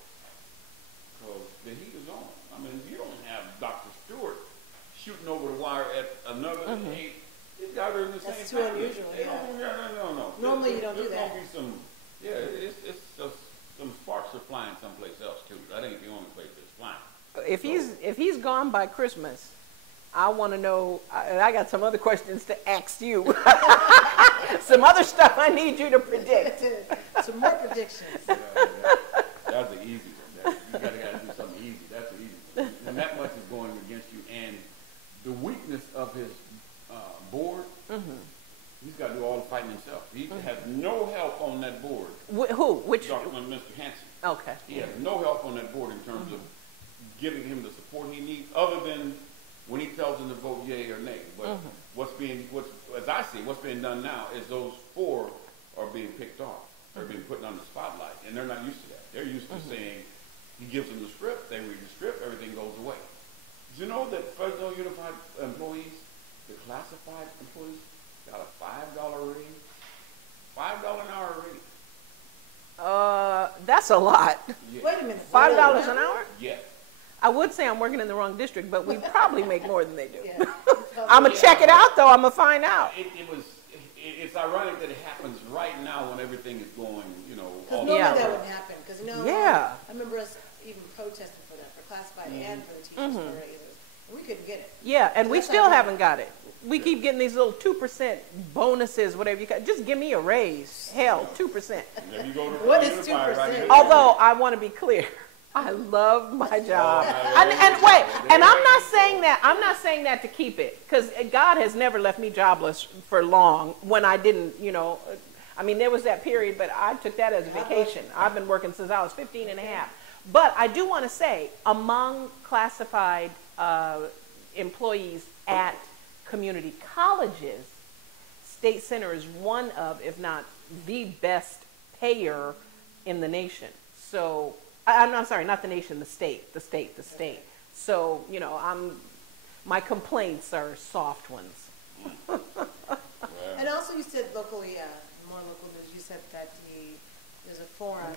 Because the heat is on. I mean, you don't have Dr. Stewart shooting over the wire at another 8. These guys are in the same That's too unusual. No. Normally you don't do that. There's going to be some, it's just some sparks are flying someplace else too. That ain't the only place it's flying. If he's gone by Christmas, I want to know, I got some other questions to ask you. Some other stuff I need you to predict. Some more predictions. That's the easy one. You got to do something easy. That's the easy one. And that much is going against you. And the weakness of his board, he's got to do all the fighting himself. He has no help on that board. Who? Which? Mr. Hanson. Okay. He has no help on that board in terms of giving him the support he needs, other than when he tells them to vote yay or nay. But as I see, what's being done now is those 4 are being picked off. They're being put on the spotlight, and they're not used to that. They're used to saying, he gives them the script, they read the script, everything goes away. Did you know that Fresno Unified employees, the classified employees, got a $5 raise? $5 an hour raise. That's a lot. Yeah. Wait a minute. $5 an hour? Yes. I would say I'm working in the wrong district, but we probably make more than they do. Yeah. I'm going to check it out, though. I'm going to find out. It's ironic that it happens right now when everything is going, you know. Because normally that wouldn't happen. Because, you know, I remember us even protesting for that, for classified and for the teachers for raises. And we couldn't get it. Yeah, and So we that's still ironic. haven't got it. We keep getting these little 2% bonuses, whatever you got. Just give me a raise. Hell, 2%. There you go to What is Unified 2%? right here. Although I want to be clear, I love my job. And wait, and I'm not saying that. I'm not saying that to keep it, because God has never left me jobless for long when I didn't, you know. I mean, there was that period, but I took that as a vacation. I've been working since I was 15 and a half. But I do want to say, among classified employees at community colleges, State Center is one of, if not the best payer in the nation. So, I'm sorry, not the nation, the state. So, you know, my complaints are soft ones. And also you said locally, more local news, you said that there's a forum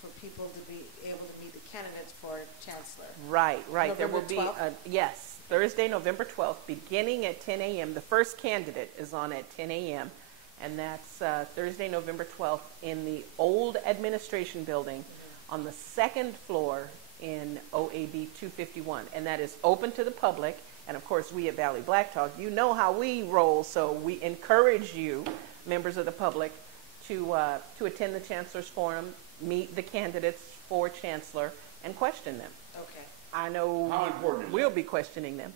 for people to be able to meet the candidates for chancellor. Right. There will be, 12th? yes, Thursday, November 12th, beginning at 10 a.m. The first candidate is on at 10 a.m., and that's Thursday, November 12th in the old administration building on the 2nd floor in OAB 251. And that is open to the public. And of course, we at Valley Black Talk, you know how we roll, so we encourage you, members of the public, to attend the Chancellor's Forum, meet the candidates for Chancellor, and question them. Okay. I know How important is we'll that? be questioning them.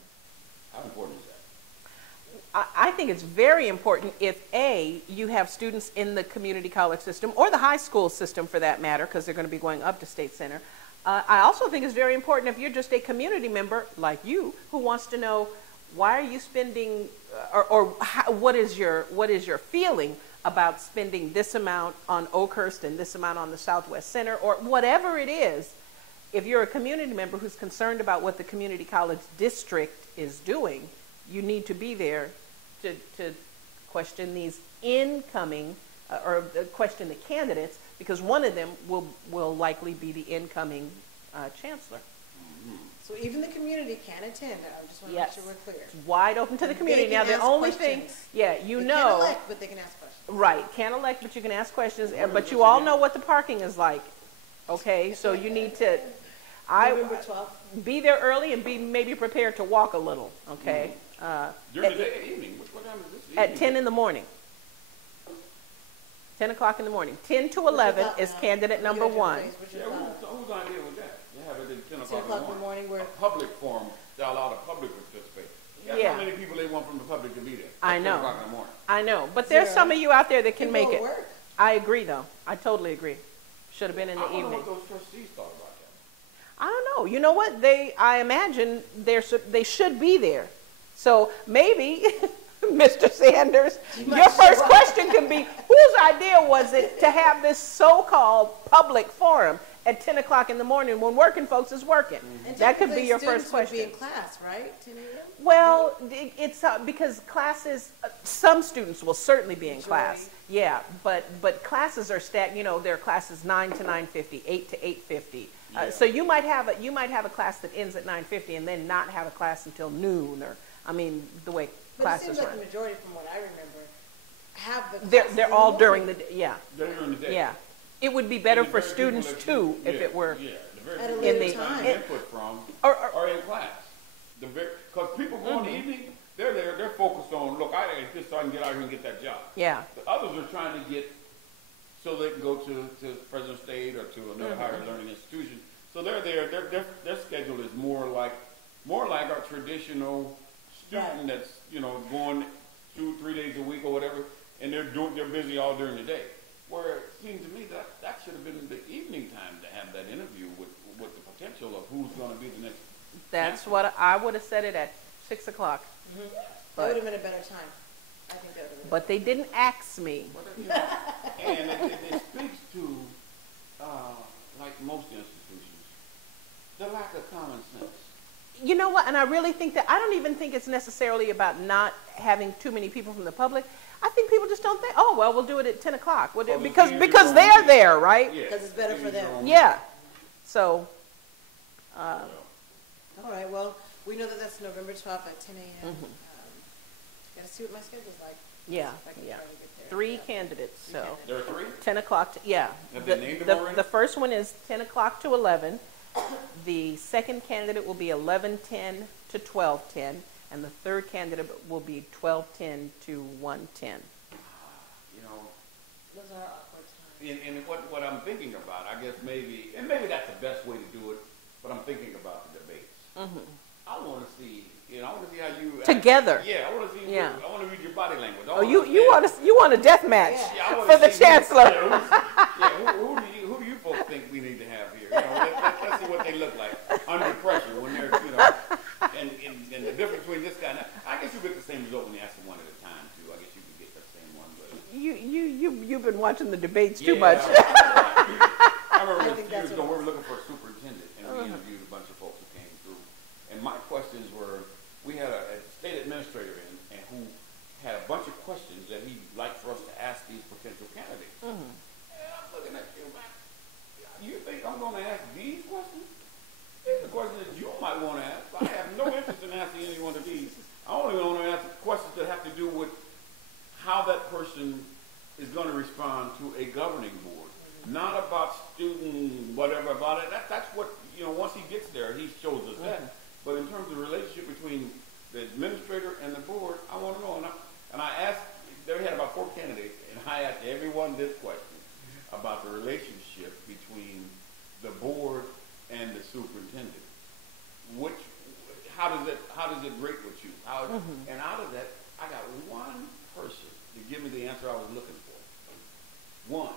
How important is that? I think it's very important if, A, you have students in the community college system, or the high school system for that matter, because they're going to be going up to State Center. I also think it's very important if you're just a community member like you who wants to know why are you spending, what is your feeling about spending this amount on Oakhurst and this amount on the Southwest Center, or whatever it is. If you're a community member who's concerned about what the community college district is doing, you need to be there to question these incoming, or question the candidates, because one of them will likely be the incoming chancellor. So even the community can attend. I just want to make sure we're clear. It's wide open to the community. Now, the only thing, they you can't know. elect, but they can ask questions. Right, can't elect, but you can ask questions. But you all know what the parking is like. Okay, so you need to. November 12th. Be there early and be maybe prepared to walk a little. Okay. During the day or evening? What time is this? At 10 in the morning. 10 o'clock in the morning. 10 to 11 is candidate number 1. Yeah, whose idea was that? You have it at 10 o'clock in the morning. Where a public forum to allow the public to participate. Yeah. How many people they want from the public to be there? I know. 10 o'clock in the morning. I know. But there's some of you out there that can make it. Work. I agree, though. I totally agree. Should have been in the evening. I don't know what those trustees thought about that. I don't know. You know what? I imagine they should be there. So maybe, Mr. Sanders, your first question can be, whose idea was it to have this so-called public forum at 10 o'clock in the morning when working folks is working? And that could be your first question. Would be in class, right? 10 a.m.? Well, it's because classes, some students will certainly be in class. Yeah, but classes are stacked. You know, there are classes 9 to 9:50, 8 to 8:50. So you might have a class that ends at 9:50 and then not have a class until noon, or the way classes run. But it seems like the majority, from what I remember, have the classes. They're all during the day. Yeah. They're during the day. Yeah. It would be better for students too if it were at a later time. Input from or in class. Because people go in the evening, they're there, they're focused on, look, I did this so I can get out here and get that job. Yeah. The others are trying to get so they can go to Fresno State or to another higher learning institution. So they're there. Their schedule is more like our traditional student that's going 2-3 days a week or whatever, and they're busy all during the day. Where it seems to me that should have been the evening time to have that interview with the potential of who's going to be the next. That's what I would have said it at 6 o'clock. That would have been a better time. I think that would have been. But they didn't ask me. And it speaks to, like most institutions, the lack of common sense. You know what? And I really think that I don't even think it's necessarily about not having too many people from the public. I think people just don't think, oh, well, we'll do it at 10 o'clock. Because they're there, right? Because it's better for them. Yeah. So. All right. Well, we know that that's November 12th at 10 a.m. Got to see what my schedule's like. Yeah. Yeah. 3 candidates. So. There are 3? 10 o'clock. Yeah. Have they named them already? The first one is 10 o'clock to 11. The second candidate will be 11:10 to 12:10. And the third candidate will be 12:10 to 1:10. Those are awkward times. And what I'm thinking about, I guess maybe that's the best way to do it, but I'm thinking about the debates. I want to see, I want to see how you together. I want to see. I want to read your body language. You want a death match for the chancellor. Who do you folks think we need to have here? Let's see what they look like under pressure when they're, and the difference between this guy and that. I guess you get the same result when you ask them one at a time too. I guess you can get the same one, but you've been watching the debates too much. I remember a few years ago we were looking for a superintendent, and we interviewed a bunch of folks who came through. And my questions were, we had a state administrator in, and who had a bunch of questions that he'd like for us to ask these potential candidates. And I'm looking at you, man. You think I'm going to ask these questions? These are the questions that you might want to ask. I have no interest in asking any one of these. I only want to ask questions that have to do with how that person is going to respond to a governing board. Not about student whatever about it. That's what, once he gets there, he shows us that. But in terms of the relationship between the administrator and the board, I want to know. And I asked, they had about 4 candidates, and I asked everyone this question about the relationship between the board and the superintendent. How does it rate with you? And out of that, I got one person to give me the answer I was looking for. One.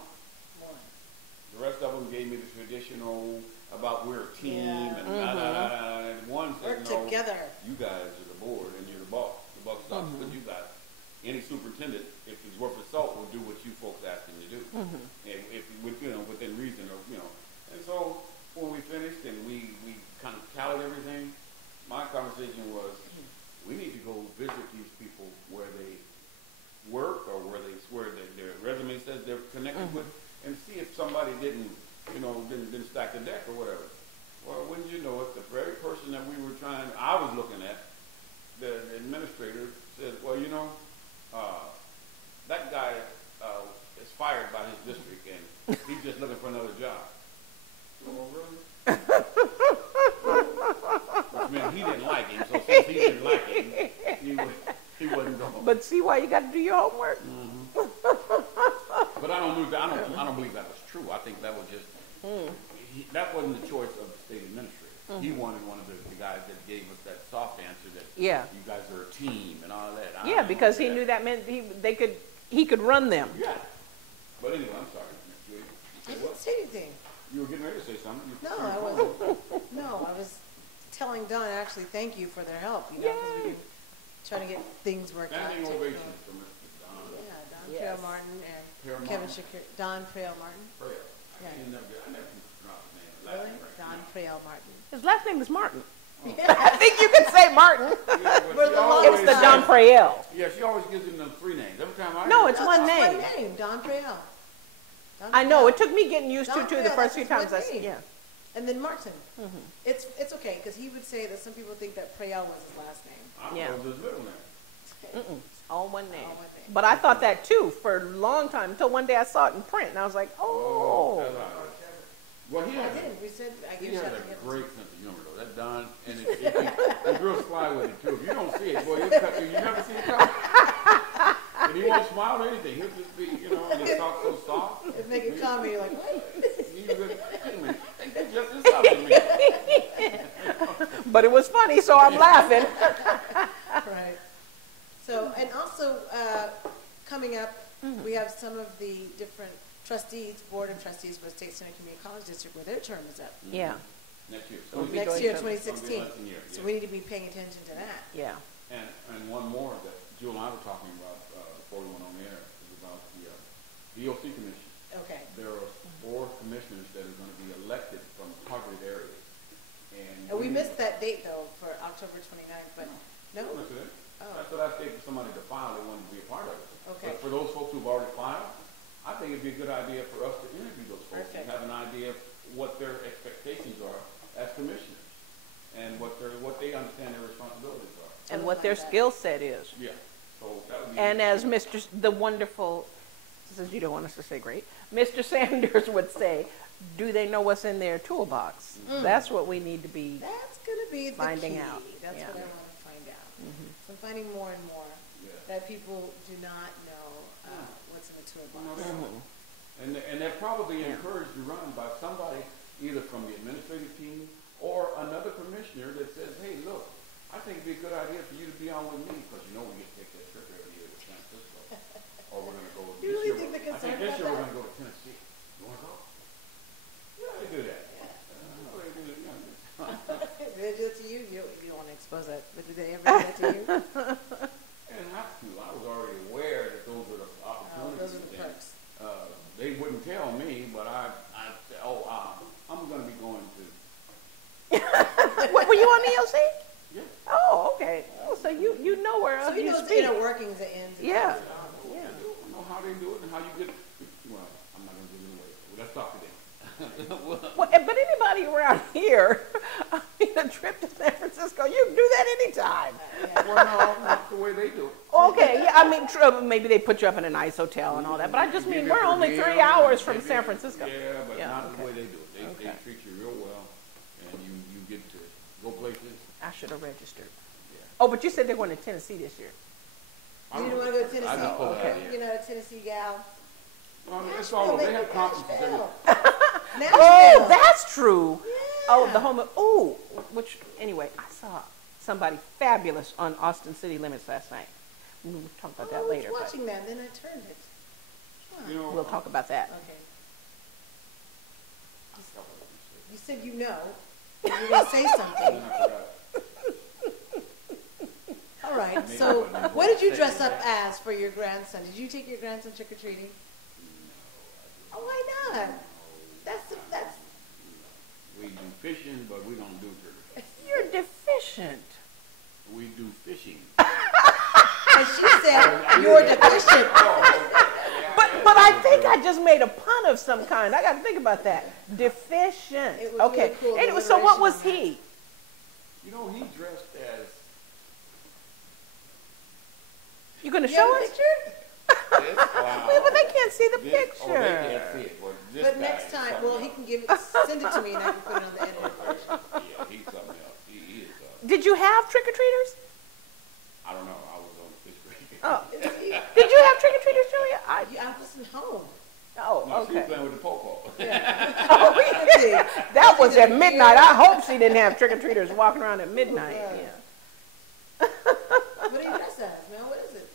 The rest of them gave me the traditional about we're a team and da-da-da-da. And one said, no, together. You guys are the board and you're the boss. The buck stops with you guys. Any superintendent, if he's worth his salt, will do what you folks ask him to do. And if within reason, or And so when we finished and we kind of tallied everything, my conversation was, we need to go visit these people where they work or where their resume says they're connected with, and see if somebody didn't stack the deck or whatever. Well, wouldn't you know it, the very person that I was looking at, the administrator said, well, that guy is fired by his district and he's just looking for another job. Oh, really? Which meant he didn't like him, so since he didn't like him, he wasn't going. But see why you got to do your homework? But I don't believe that was true. I think that was just that wasn't the choice of the state administrator. He wanted one of the guys that gave us that soft answer that you guys are a team and all that. Because he knew that meant he could run them. Yeah. But anyway, I'm sorry, Ms. Judy. I didn't say anything. You were getting ready to say something. No, I wasn't. No, I was telling Don actually thank you for their help. Because we've been trying to get things worked out. Standing ovation for Mr. Don. Yeah, Don Trail Martin and Kevin Shakur. Don Trail Martin. Trail. Yeah. I never pronounced his name. Really? Don Trail Martin. His last name is Martin. I think you could say Martin. It's the Don Prael. Yeah, she always gives him them 3 names. Every time it's one name. One name, Don Prael. I know. It took me getting used to the first few times. And then Martin. It's okay because he would say that some people think that Prael was his last name. I thought it was his middle name. All one name. But I thought that too for a long time until one day I saw it in print and I was like, oh. Well, he has a great sense of humor though. That Don, and the girls fly with it too. If you don't see it, boy, you never see it coming. And he won't smile or anything. He'll just be, and he'll talk so soft. It'd make it calm, you're like, what? But it was funny, so I'm laughing. Right. So, and also coming up, we have some of the different board of trustees for the State Center Community College District where their term is up. Yeah. Next year. Next year, 2016. So we need to be paying attention to that. Yeah. And one more that Jewel and I were talking about before we went on air is about the DOC commission. Okay. There are 4 commissioners that are going to be elected from targeted areas. And we missed that date though for October 29th, but no. That's the last date for somebody to file they wanted to be a part of it. Okay. But for those folks who've already filed, I think it'd be a good idea for us to interview those folks and have an idea of what their expectations are as commissioners and what they understand their responsibilities are. And what their skill set is. Yeah. So that would be and as the wonderful, since you don't want us to say great, Mr. Sanders would say, do they know what's in their toolbox? That's what we need to be finding out. That's what I want to find out. So I'm finding more and more that people do not know what's in the toolbox. And they're probably encouraged to run by somebody either from the administrative team or another commissioner that says, hey, look, I think it'd be a good idea for you to be on with me because we get to take that trip every year to San Francisco. Or we're going to go You really think they're concerned this year about we're going to go to Tennessee. You want to go? Yeah, they do that. They do it to you. You don't want to expose that. But did they ever do that to you? They didn't have to. I was already aware that those were the opportunities. Those are the perks. They wouldn't tell me, but I'm going to be going to. What, were you on the ELC? Yeah. Oh, okay. Oh, so you know where so you you know speak. the inner workings that ends. Yeah. Yeah. I know how they do it and how you get. Well, I'm not going to give it away. Well, let's talk to them. Well, but anybody around here, I mean, a trip to San Francisco, you can do that anytime. Well, no, not the way they do it. Okay, yeah, I mean, maybe they put you up in a nice hotel and all that, but I just mean we're only 3 hours from San Francisco. Yeah, but not the way they do it. They treat you real well, and you get to go places. I should have registered. Yeah. Oh, but you said they're going to Tennessee this year. You didn't want to go to Tennessee? I just pulled Okay. that, yeah. You're not a Tennessee gal? Well, it's all they have conferences every. Oh, that's true. Oh, the home of, which, anyway, I saw somebody fabulous on Austin City Limits last night. We'll talk about that later. I was watching that, and then I turned it. Huh. You know, we'll talk about that. Okay. You said you know. You were going to say something. All right, so what did you dress up as for your grandson? Did you take your grandson trick-or-treating? No. Oh, why not? That's. We do fishing, but we don't do trick. You're deficient. We do fishing. And she said you're deficient. But I think I just made a pun of some kind. I got to think about that. Deficient. Okay. Really cool, anyway, so what was he? You know, he dressed as. You gonna show us? This, Wait, but they can't see the picture. Oh, they can't see it. But next time, well, he can send it to me and I can put it on the edited version. Yeah, he's something else. He is. Did you have trick-or-treaters? I don't know. I was on the fifth grade. Oh. Did you have trick-or-treaters, Julia? I wasn't home. Oh, no, okay. she was playing with the po-po. Yeah. That was at midnight. I hope she didn't have trick-or-treaters walking around at midnight. Yeah. What do you dress as, man? What is it?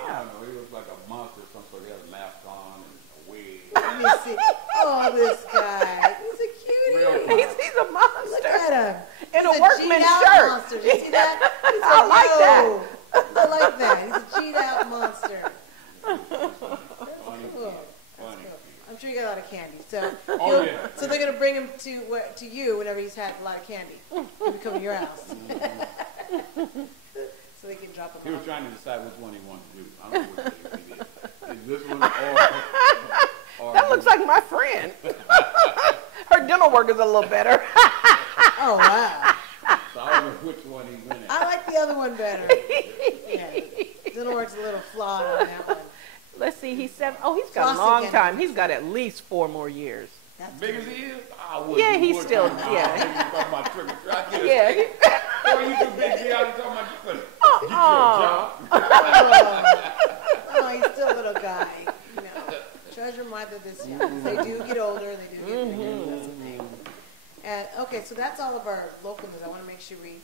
I don't know. He was like a monster of some sort. He had a mask on and a wig. Let me see. Oh, this guy. He's a cutie. He's a monster. Look at him. In He's a workman's shirt. Monster. Did you see that? He said, I like that. I like that. He's a cheat out monster. Funny. Cool. Funny. I'm sure you got a lot of candy. So, yeah. So they're going to bring him to you whenever he's had a lot of candy. He'll be coming to your house. So they can drop him off. He was trying to decide which one he wanted to do. I don't know which he did. Is this one or that looks like my friend. Her dental work is a little better. Oh, wow. So I don't know which one he went at. I like the other one better. Yeah. Dental work's a little flawed on that one. Let's see, he's 7. Oh, he's got a long time. He's got at least 4 more years. That's big as he is? Yeah, he's still, yeah. Talking about trick-or-treat. Yeah. Oh, you too big, see how you talking about you could Oh, he's still a little guy. You know, treasure mother this young. They do get older. They do get bigger. That's the thing. And okay, so that's all of our local news. I want to make sure we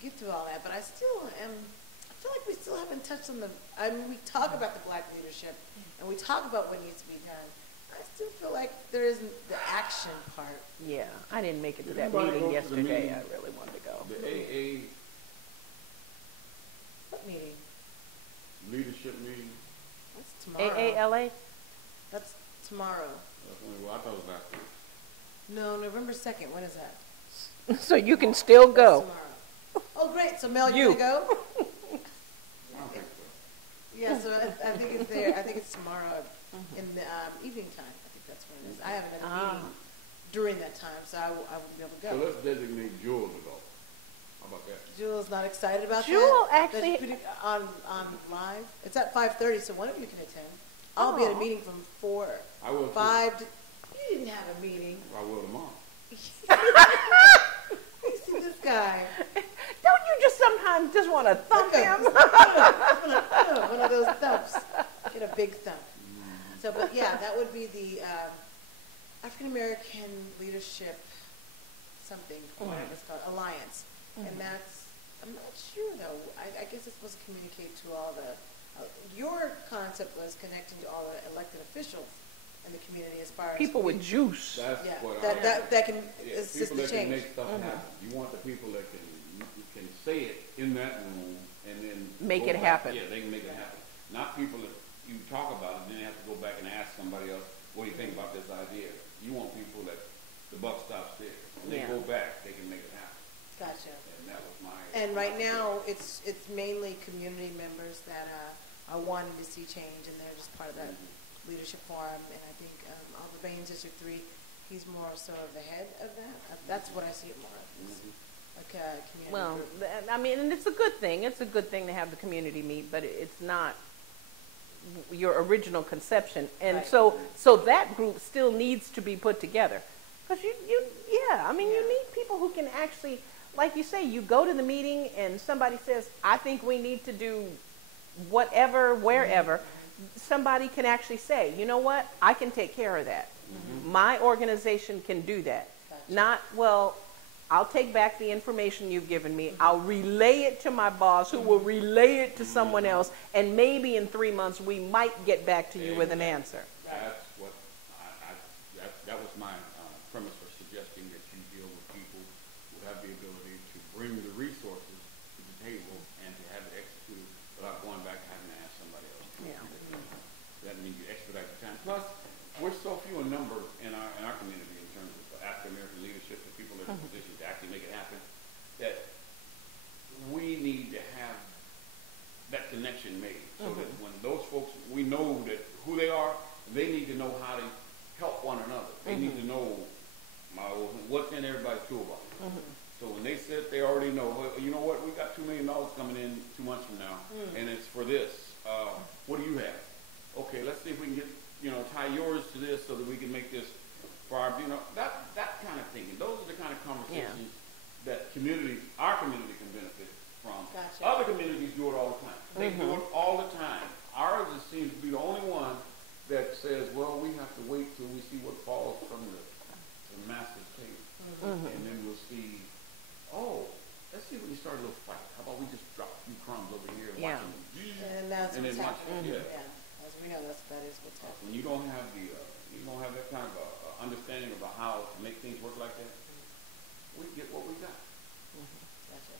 get through all that. But I still am. I feel like we still haven't touched on the. I mean, we talk about the Black leadership, and we talk about what needs to be done. I still feel like there isn't the action part. Yeah, I didn't make it to that meeting yesterday. I really wanted to go. The AA. What meeting? Leadership meeting. That's tomorrow. AALA? That's tomorrow. Well, I thought it was last week. No, November 2nd. When is that? So you can still go. Tomorrow. Oh, great. So Mel, you gonna go? I don't think so. Yeah, so I think it's there. I think it's tomorrow in the evening time. I think that's when it is. I haven't had a meeting during that time, so I won't be able to go. So let's designate Jewel to go. How about that? Jewel's not excited about that. Jewel actually on live. It's at 5:30, so one of you can attend. I'll be at a meeting from 4. I will. 5. You didn't have a meeting. I will tomorrow. You see this guy? Don't you just sometimes just want to thump him? One of those thumps. Get a big thump. So, but yeah, that would be the African American Leadership something. It's called Alliance, and that's. I'm not sure though. I guess it's supposed to communicate to all the. Your concept was connecting to all the elected officials in the community as far as people with juice. That's what that can assist people the that change. can make stuff happen. You want the people that can say it in that room and then make it happen. Yeah, they can make it happen. Not people that you talk about it and then have to go back and ask somebody else, what do you think about this idea? You want people that the buck stops there. When they go back, they can make it happen. Gotcha. And that was my. And right now, it's mainly community members that are wanting to see change, and they're just part of that leadership forum. And I think Alva Baines, District 3, he's more so of the head of that. That's what I see it more as. Like a community group. I mean, and it's a good thing. It's a good thing to have the community meet, but it's not your original conception. And so that group still needs to be put together. Because you need people who can actually, like you say, you go to the meeting and somebody says, I think we need to do whatever, wherever, somebody can actually say, you know what, I can take care of that. My organization can do that. Not, well, I'll take back the information you've given me. I'll relay it to my boss, who will relay it to someone else, and maybe in 3 months we might get back to you with an answer. That's what that was my premise for suggesting that you deal with people who have the ability to bring the resources to the table and to have it executed without going back and having to ask somebody else. That means you expedite the time. Plus, we're so few in number in our community in terms of African American leadership, the people in a position to actually make it happen, that we need to have that connection made so that when those folks, we know that who they are, they need to know how to help one another. They need to know what's in everybody's toolbox. So when they said they already know, well, you know what, we got $2 million coming in 2 months from now, and it's for this. What do you have? Okay, let's see if we can get, tie yours to this so that we can make this for our, that kind of thinking. Those are the kind of conversations that our community can benefit from. Other communities do it all the time. They do it all the time. Ours seems to be the only one that says, well, we have to wait till we see what falls from the master's table. And then we'll see, let's see if we can start a little fight. How about we just drop a few crumbs over here and watch them? And that's what's happening. As we know, that is what's happening. When you don't have that kind of understanding about how to make things work like that, we get what we got. Gotcha.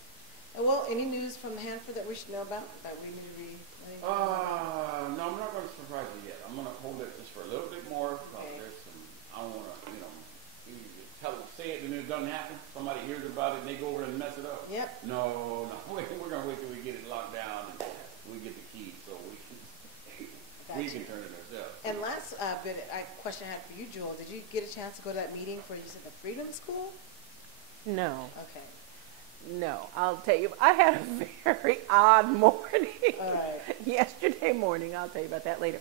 And well, any news from Hanford that we should know about that we need to be? No, I'm not going to surprise you yet. I'm going to hold it just for a little bit more. There's some, I don't want to, say it and it doesn't happen. Somebody hears about it and they go over and mess it up. No, we're going to wait till we get it locked down and we get the key so we can turn it ourselves. And last question I had for you, Jewel, did you get a chance to go to that meeting for, you said, the Freedom School? No. Okay. No, I'll tell you, I had a very odd morning. Yesterday morning. I'll tell you about that later.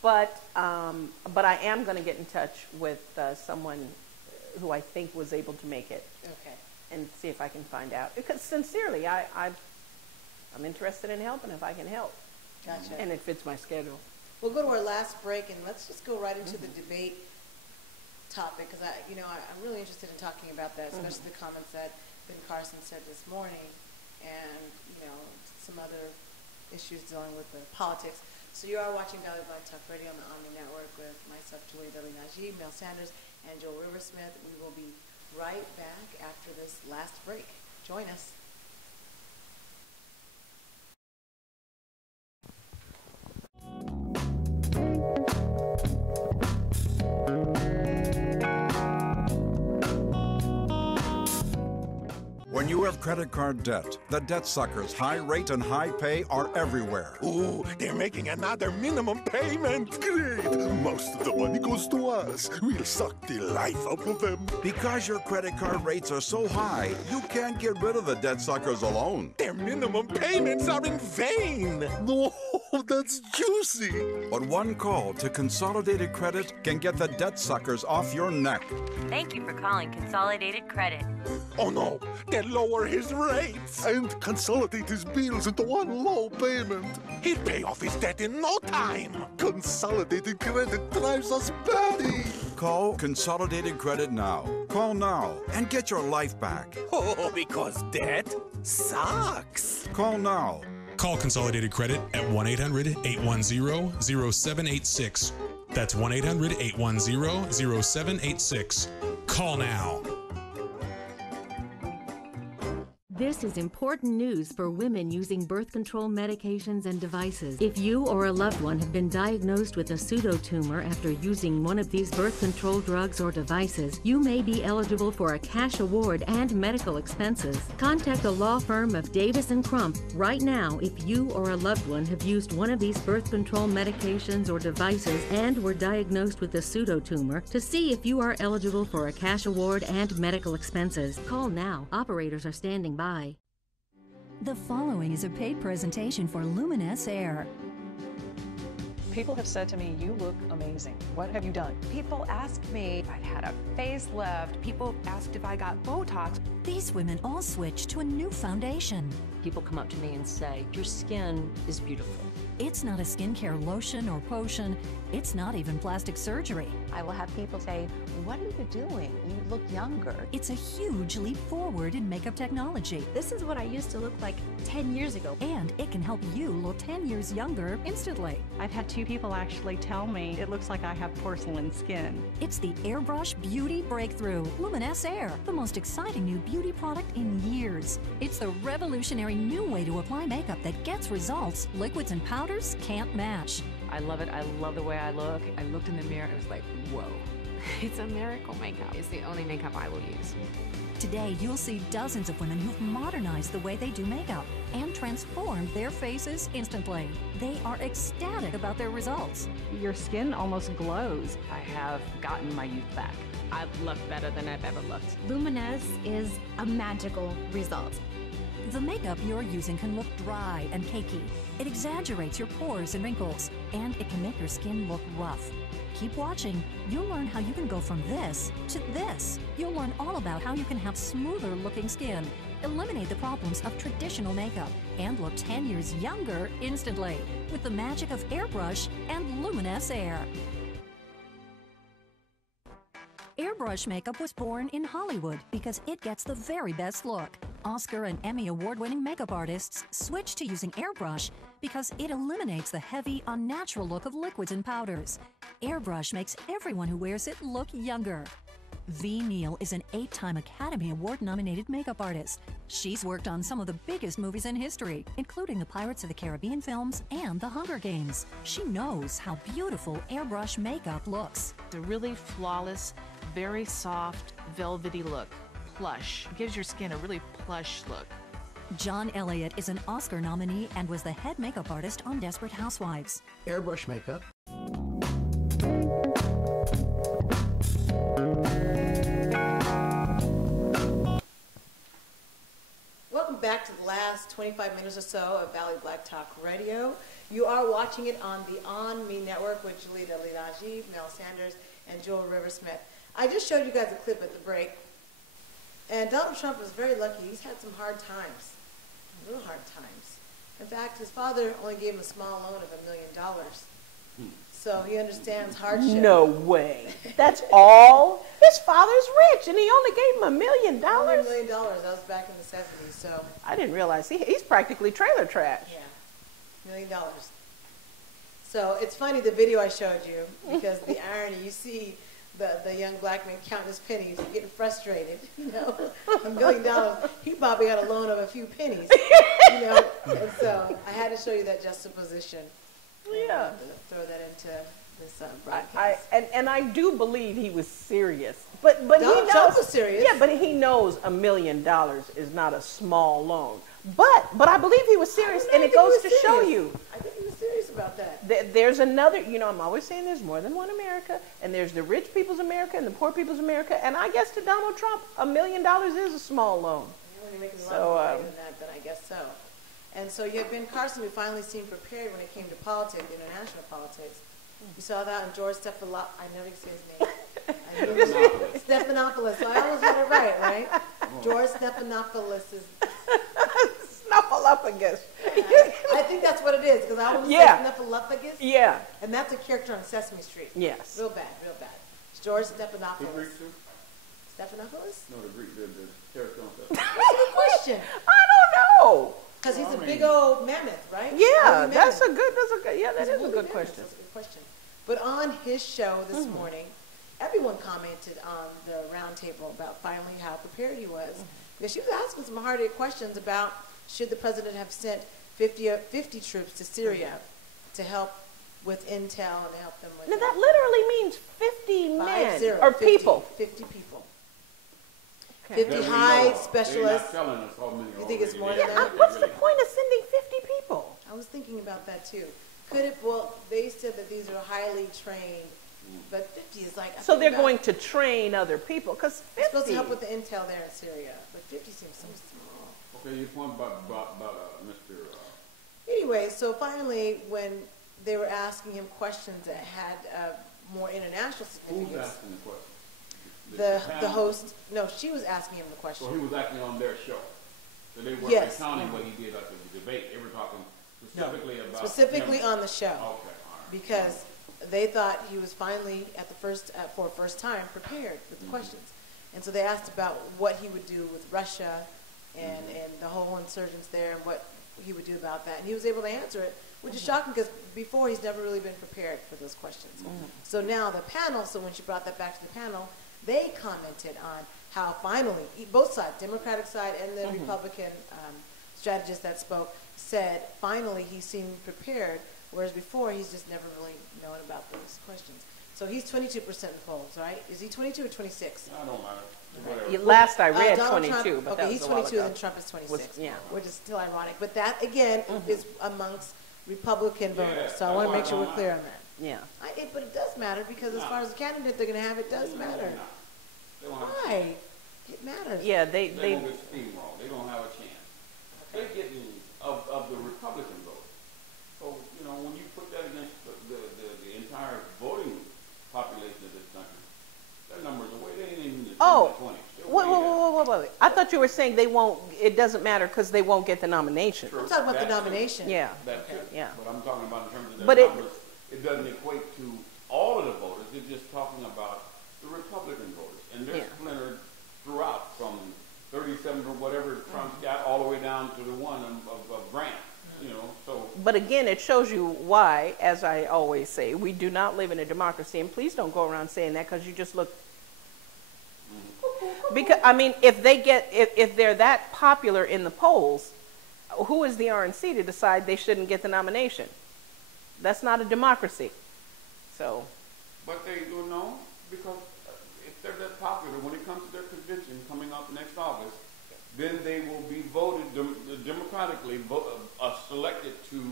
But I am going to get in touch with someone who I think was able to make it. Okay. And see if I can find out. Because sincerely, I'm interested in helping if I can help. Gotcha. And it fits my schedule. We'll go to our last break, and let's just go right into the debate topic, because I'm really interested in talking about that, especially the comments that Ben Carson said this morning, and some other issues dealing with the politics. So you are watching Valley Black Talk Radio on the ONME Network with myself, Julie W. Najee, Mel Sanders, and Joel Riversmith. We will be right back after this last break. Join us. When you have credit card debt, the debt suckers' high rate and high pay are everywhere. Ooh, they're making another minimum payment. Great. Most of the money goes to us. We'll suck the life out of them. Because your credit card rates are so high, you can't get rid of the debt suckers alone. Their minimum payments are in vain. Oh, that's juicy. But one call to Consolidated Credit can get the debt suckers off your neck. Thank you for calling Consolidated Credit. Oh no, they'll lower his rates and consolidate his bills into one low payment. He'll pay off his debt in no time. Consolidated Credit drives us batty. Call Consolidated Credit now. Call now and get your life back. Oh, because debt sucks. Call now. Call Consolidated Credit at 1-800-810-0786. That's 1-800-810-0786. Call now. This is important news for women using birth control medications and devices. If you or a loved one have been diagnosed with a pseudotumor after using one of these birth control drugs or devices, you may be eligible for a cash award and medical expenses. Contact the law firm of Davis & Crump right now if you or a loved one have used one of these birth control medications or devices and were diagnosed with a pseudotumor to see if you are eligible for a cash award and medical expenses. Call now. Operators are standing by. The following is a paid presentation for Luminous Air. People have said to me, you look amazing. What have you done? People ask me if I've had a facelift. People asked if I got Botox. These women all switch to a new foundation. People come up to me and say, your skin is beautiful. It's not a skincare lotion or potion. It's not even plastic surgery. I will have people say, what are you doing? You look younger. It's a huge leap forward in makeup technology. This is what I used to look like 10 years ago. And it can help you look 10 years younger instantly. I've had 2 people actually tell me it looks like I have porcelain skin. It's the Airbrush Beauty Breakthrough Luminous Air, the most exciting new beauty product in years. It's the revolutionary new way to apply makeup that gets results liquids and powders can't match. I love it. I love the way I look. I looked in the mirror and was like, whoa. It's a miracle makeup. It's the only makeup I will use. Today, you'll see dozens of women who've modernized the way they do makeup and transformed their faces instantly. They are ecstatic about their results. Your skin almost glows. I have gotten my youth back. I've looked better than I've ever looked. Luminous is a magical result. The makeup you're using can look dry and cakey. It exaggerates your pores and wrinkles, and it can make your skin look rough. Keep watching. You'll learn how you can go from this to this. You'll learn all about how you can have smoother looking skin, eliminate the problems of traditional makeup, and look 10 years younger instantly with the magic of Airbrush and Luminous Air. Airbrush makeup was born in Hollywood because it gets the very best look. Oscar and Emmy award-winning makeup artists switched to using airbrush because it eliminates the heavy, unnatural look of liquids and powders. Airbrush makes everyone who wears it look younger. V. Neal is an 8-time Academy Award-nominated makeup artist. She's worked on some of the biggest movies in history, including the Pirates of the Caribbean films and The Hunger Games. She knows how beautiful airbrush makeup looks. It's a really flawless, very soft, velvety look. Plush. It gives your skin a really plush look. John Elliott is an Oscar nominee and was the head makeup artist on Desperate Housewives. Airbrush makeup. Welcome back to the last 25 minutes or so of Valley Black Talk Radio. You are watching it on the ONME network with Jalita Linaji, Mel Sanders, and Joel Riversmith. I just showed you guys a clip at the break. And Donald Trump was very lucky. He's had some hard times, real hard times. In fact, his father only gave him a small loan of $1 million. So he understands hardship. No way. That's all? His father's rich, and he only gave him $1 million? Only $1 million. That was back in the 70s. So I didn't realize. He's practically trailer trash. Yeah, $1 million. So it's funny, the video I showed you, because the irony, you see the young black man counting his pennies, getting frustrated, you know, $1 million. He probably got a loan of a few pennies, you know. And so I had to show you that juxtaposition. Yeah. Throw that into this broadcast. And I do believe he was serious. But he knows, Trump was serious. Yeah, but he knows $1 million is not a small loan. But I believe he was serious, and it goes to show you. I think he was serious about that. There's another, you know, I'm always saying there's more than one America, and there's the rich people's America and the poor people's America, and I guess to Donald Trump, $1 million is a small loan. When you're making a lot more money than that, then I guess so. And so you had Ben Carson, we finally seemed prepared when it came to politics, international politics. You saw that on George Stephanopoulos. I never say his name. Stephanopoulos. So I always had it right? George Stephanopoulos is... Snuffleupagus. I think that's what it is, because I always say Snuffleupagus. Yeah. And that's a character on Sesame Street. Yes. Real bad, real bad. It's George Stephanopoulos. The Greek too? Stephanopoulos? No, the Greek, the character on Sesame Street. That's a good question. I don't know. Because he's a big old mammoth, right? Yeah, that's a good question. That's a good question. But on his show this morning, everyone commented on the roundtable about finally how prepared he was. Because she was asking some hard-hitting questions about should the president have sent 50 troops to Syria to help with intel and help them with... Now that literally means 50 men or 50 people. 50 people. Okay. 50 high specialists. They're not telling us how many You think it's more than Yeah, that? what's the point of sending 50 people? I was thinking about that too. Could it, well, they said that these are highly trained, but 50 is like... So they're going to train other people, because 50... It's supposed to help with the intel there in Syria, but 50 seems so small. Okay, your point about Mr. Anyway, so finally, when they were asking him questions that had more international significance. Who's asking the question? The host, no, she was asking him the question. So he was acting on their show. So they weren't Yes. recounting what he did at the debate. They were talking specifically about specifically him. on the show. Okay, all right. Because they thought he was finally for a first time prepared with the questions. And so they asked about what he would do with Russia and the whole insurgents there and what he would do about that. And he was able to answer it, which is shocking because before he's never really been prepared for those questions. So now the panel, so when she brought that back to the panel, they commented on how finally, both sides, Democratic side and the Republican strategist that spoke, said finally he seemed prepared, whereas before he's just never really known about those questions. So he's 22% in the polls, right? Is he 22 or 26? I don't matter. Okay. Last I read Donald 22, Trump, but okay, that was he's a while 22 ago. and Trump is 26, Yeah. which is still ironic. But that, again, is amongst Republican voters. So I want to make sure we're clear on that. Yeah. But it does matter because as far as the candidate they're going to have, it does matter. Why? It matters. Yeah, they won't get steamrolled. They don't have a chance. They're getting of the Republican vote. So, you know, when you put that against the entire voting population of this country, their numbers are way, they ain't even in the 20s. Wait. I thought you were saying they won't, it doesn't matter because they won't get the nomination. I'm talking about the nomination. Yeah. That's it. Yeah. But I'm talking about in terms of But their numbers, it doesn't equate to all of the voters. They're just talking about the Republican voters. And they're splintered throughout from 37 or whatever Trump's got all the way down to the one of Grant. You know, so. But again, it shows you why, as I always say, we do not live in a democracy. And please don't go around saying that because you just look. Because I mean, if they're that popular in the polls, who is the RNC to decide they shouldn't get the nomination? That's not a democracy. So. But they don't know because if they're that popular, when it comes to their convention coming up next August, then they will be voted democratically, selected to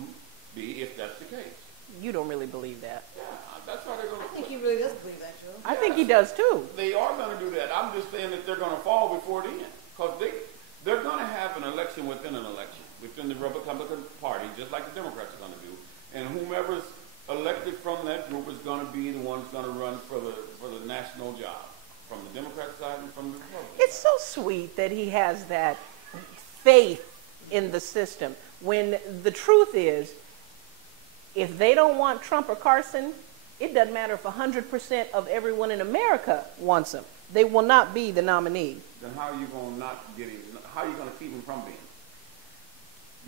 be, if that's the case. You don't really believe that. Yeah, that's how they're going to. I think he really does believe that, Joe. I think he does too. They are going to do that. I'm just saying that they're going to fall before the end because they're going to have an election within an election within the Republican Party, just like the Democrats are going to do, and whomever's elected from that group is going to be the one who's going to run for the national job. From the Democrat side and from the Republican It's so sweet that he has that faith in the system when the truth is, if they don't want Trump or Carson, it doesn't matter if 100% of everyone in America wants him. They will not be the nominee. Then how are you going to not get him? How are you going to keep him from being?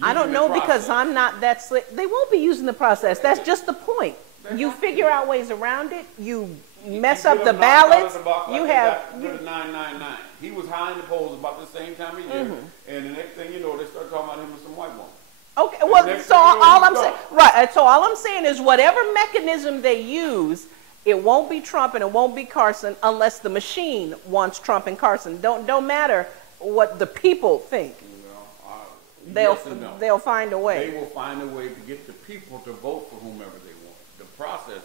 I don't know because I'm not that slick. They won't be using the process. That's just the point. You figure out ways around it. You mess up the ballots. You have 999. He was high in the polls about the same time of year, and the next thing you know, they start talking about him with some white woman. Okay, well, so all I'm saying, right? So all I'm saying is, whatever mechanism they use, it won't be Trump and it won't be Carson unless the machine wants Trump and Carson. Don't matter what the people think. They'll find a way. They will find a way to get the people to vote for whomever they want. The process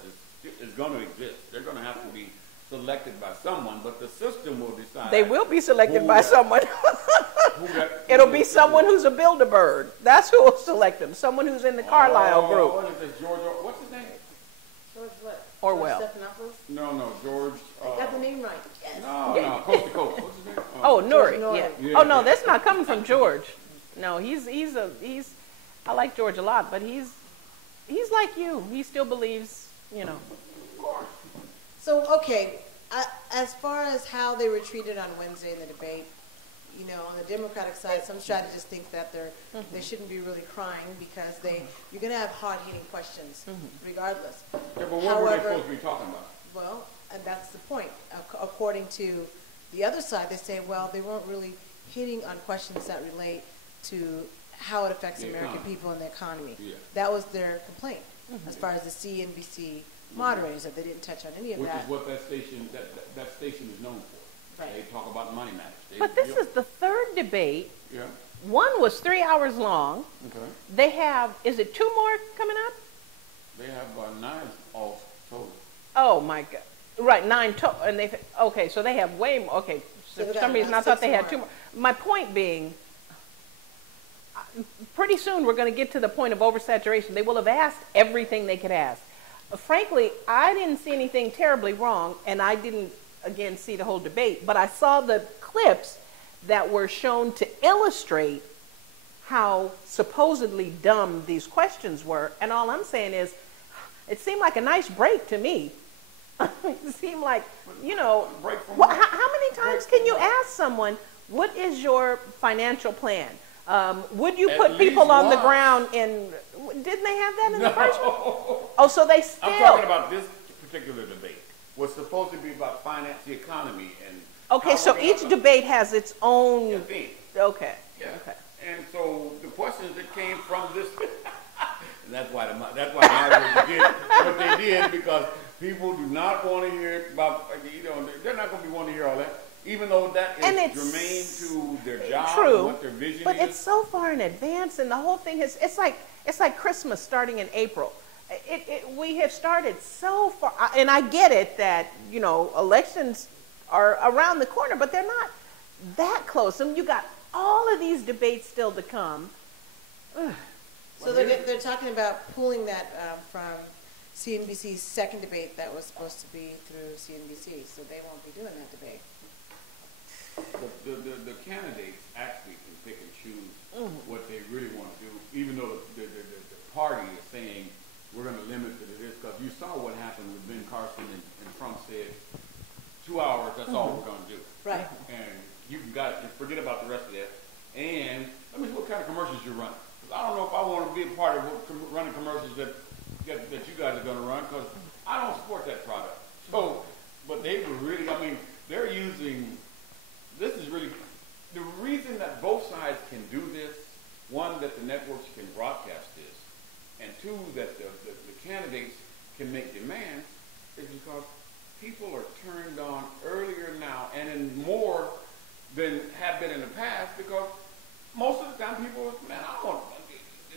is going to exist. They're going to have to be selected by someone, but the system will decide. They will be selected by someone. It'll be someone who's a Bilderberg. That's who will select them. Someone who's in the Carlisle group. What is this, George? What's his name? George what? Orwell. George Stephanopoulos? No, George. I got the name right. Yes. No, Coast to Coast. What's his name? Oh, Nuri. Yeah. Oh no, that's not coming from George. No, he's. I like George a lot, but he's like you. He still believes, Of course. So okay, as far as how they were treated on Wednesday in the debate, on the Democratic side, some strategists think that they shouldn't be really crying because you're going to have hard-hitting questions regardless. Yeah, but what were they supposed to be talking about? Well, and that's the point. According to the other side, they say, well, they weren't really hitting on questions that relate to how it affects the American people and the economy. Yeah. That was their complaint as far as the CNBC moderators, that they didn't touch on any of that. Which is what that station is known for. Right. They talk about money matters. But this is the third debate. Yeah. One was 3 hours long. Okay. They have, is it 2 more coming up? They have 9 all total. Oh my God. Right, 9 total. And so they have way more. Okay. So for some reason I thought they had 2 more. My point being, pretty soon we're going to get to the point of oversaturation. They will have asked everything they could ask. Frankly, I didn't see anything terribly wrong, and I didn't, again, see the whole debate, but I saw the clips that were shown to illustrate how supposedly dumb these questions were, and all I'm saying is, it seemed like a nice break to me. It seemed like, you know, how many times can you ask someone, what is your financial plan? Would you put people on the ground in, didn't they have that in the first one? Oh, so they still. I'm talking about this particular debate. Was supposed to be about finance, the economy, and. Okay, so each debate has its own. Theme. Okay. Yeah. Okay. And so the questions that came from this, and that's why moderators did what they did, because people do not want to hear about, you know, they're not going to be wanting to hear all that, even though that is germane to their job and what their vision but is. It's so far in advance, and the whole thing is, it's like Christmas starting in April. We have started so far, and I get it that, you know, elections are around the corner, but they're not that close. And you got all of these debates still to come. So they're talking about pulling that from CNBC's second debate that was supposed to be through CNBC, so they won't be doing that debate. The candidates actually can pick and choose what they really want to do, even though the party is saying we're going to limit it to this, because you saw what happened with Ben Carson and Trump said 2 hours, that's all we're going to do. Right. And you got to forget about the rest of that. And let me see what kind of commercials you're running. Because I don't know if I want to be a part of running commercials that you guys are going to run, because I don't support that product. So, but they were really, I mean, they're using, this is really, the reason that both sides can do this, one, that the networks can broadcast this, and two, that the candidates can make demands, is because people are turned on earlier now and in more than have been in the past, because most of the time people, man, I don't want,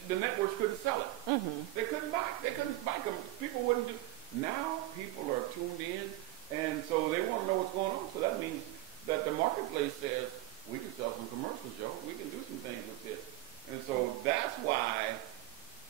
the networks couldn't sell it. They couldn't buy them. People wouldn't do. Now people are tuned in, and so they want to know what's going on. So that means that the marketplace says, we can sell some commercials, Joe. We can do some things with this. And so that's why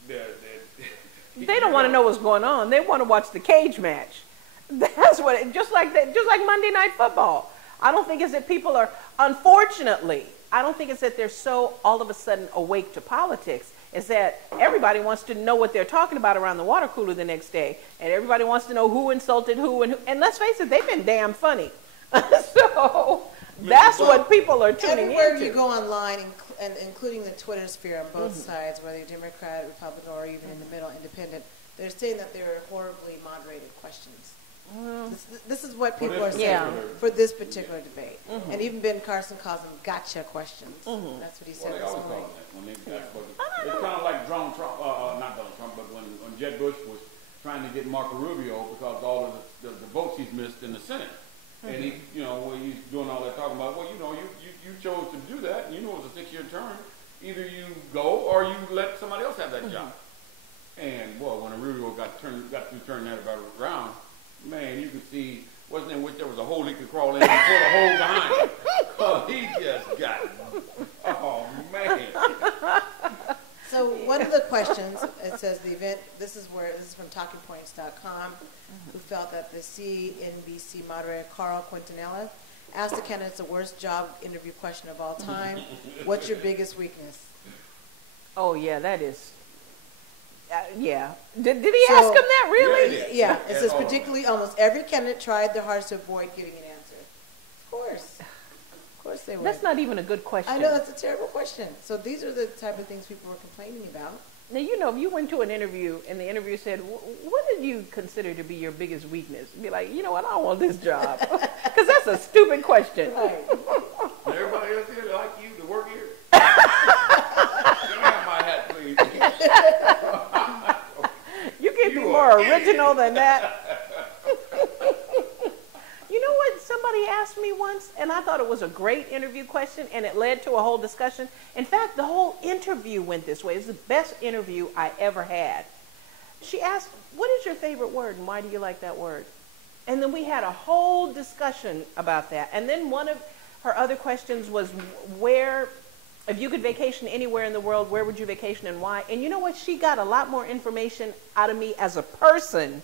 they don't want to know what's going on. They want to watch the cage match. That's what it, just like Monday Night Football. I don't think it's that people are, unfortunately, I don't think it's that they're so all of a sudden awake to politics. It's that everybody wants to know what they're talking about around the water cooler the next day, and everybody wants to know who insulted who, and let's face it, they've been damn funny. So that's what people are tuning Everywhere into. you go online, and including the Twitter sphere on both sides, whether you're Democrat, Republican, or even in the middle, independent, they're saying that they're horribly moderated questions. This is what people are saying for this particular debate. And even Ben Carson calls them gotcha questions. That's what he said this morning. It's kind of like not Donald Trump, but when Jeb Bush was trying to get Marco Rubio because all of the votes he's missed in the Senate. And he, you know, when he's doing all that talking about, well, you know, you chose to do that, and you know it was a 6-year term. Either you go or you let somebody else have that job. And, well, when Rubio got through turning that about around, man, you could see, wasn't in which there was a hole he could crawl in and put a hole behind him. Oh, he just got, oh, man. So one of the questions, it says the event, this is from TalkingPoints.com, who felt that the CNBC moderator Carl Quintanilla asked the candidates the worst job interview question of all time. What's your biggest weakness? Oh, yeah, that is. Yeah. Did he ask him that, really? Yeah. It says particularly almost every candidate tried their hardest to avoid giving an answer. Of course. Of course they would. That's not even a good question. I know, that's a terrible question. So these are the type of things people were complaining about. Now, you know, if you went to an interview and the interviewer said, what did you consider to be your biggest weakness? You'd be like, you know what, I don't want this job. Because that's a stupid question. Right. Everybody else here like you to work here? Can I have my hat, please? You can be more original than that. You know what? Somebody asked me once, and I thought it was a great interview question, and it led to a whole discussion. In fact, the whole interview went this way. It's the best interview I ever had. She asked, what is your favorite word, and why do you like that word? And then we had a whole discussion about that. And then one of her other questions was, where If you could vacation anywhere in the world, where would you vacation and why? And you know what? She got a lot more information out of me as a person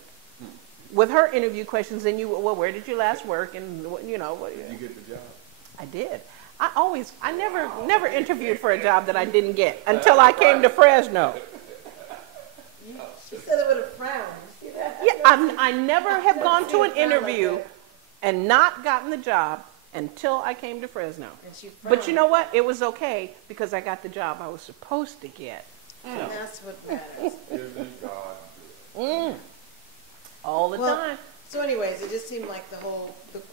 with her interview questions than you. Well, where did you last work? And you know, Did you get the job? I did. I never interviewed for a job that I didn't get until I came to Fresno. She said it with a frown. You see that? Yeah, I never have gone to an interview and not gotten the job until I came to Fresno. But you know what? It was okay because I got the job I was supposed to get. And that's what matters. Isn't God? All the time. So anyways, it just seemed like the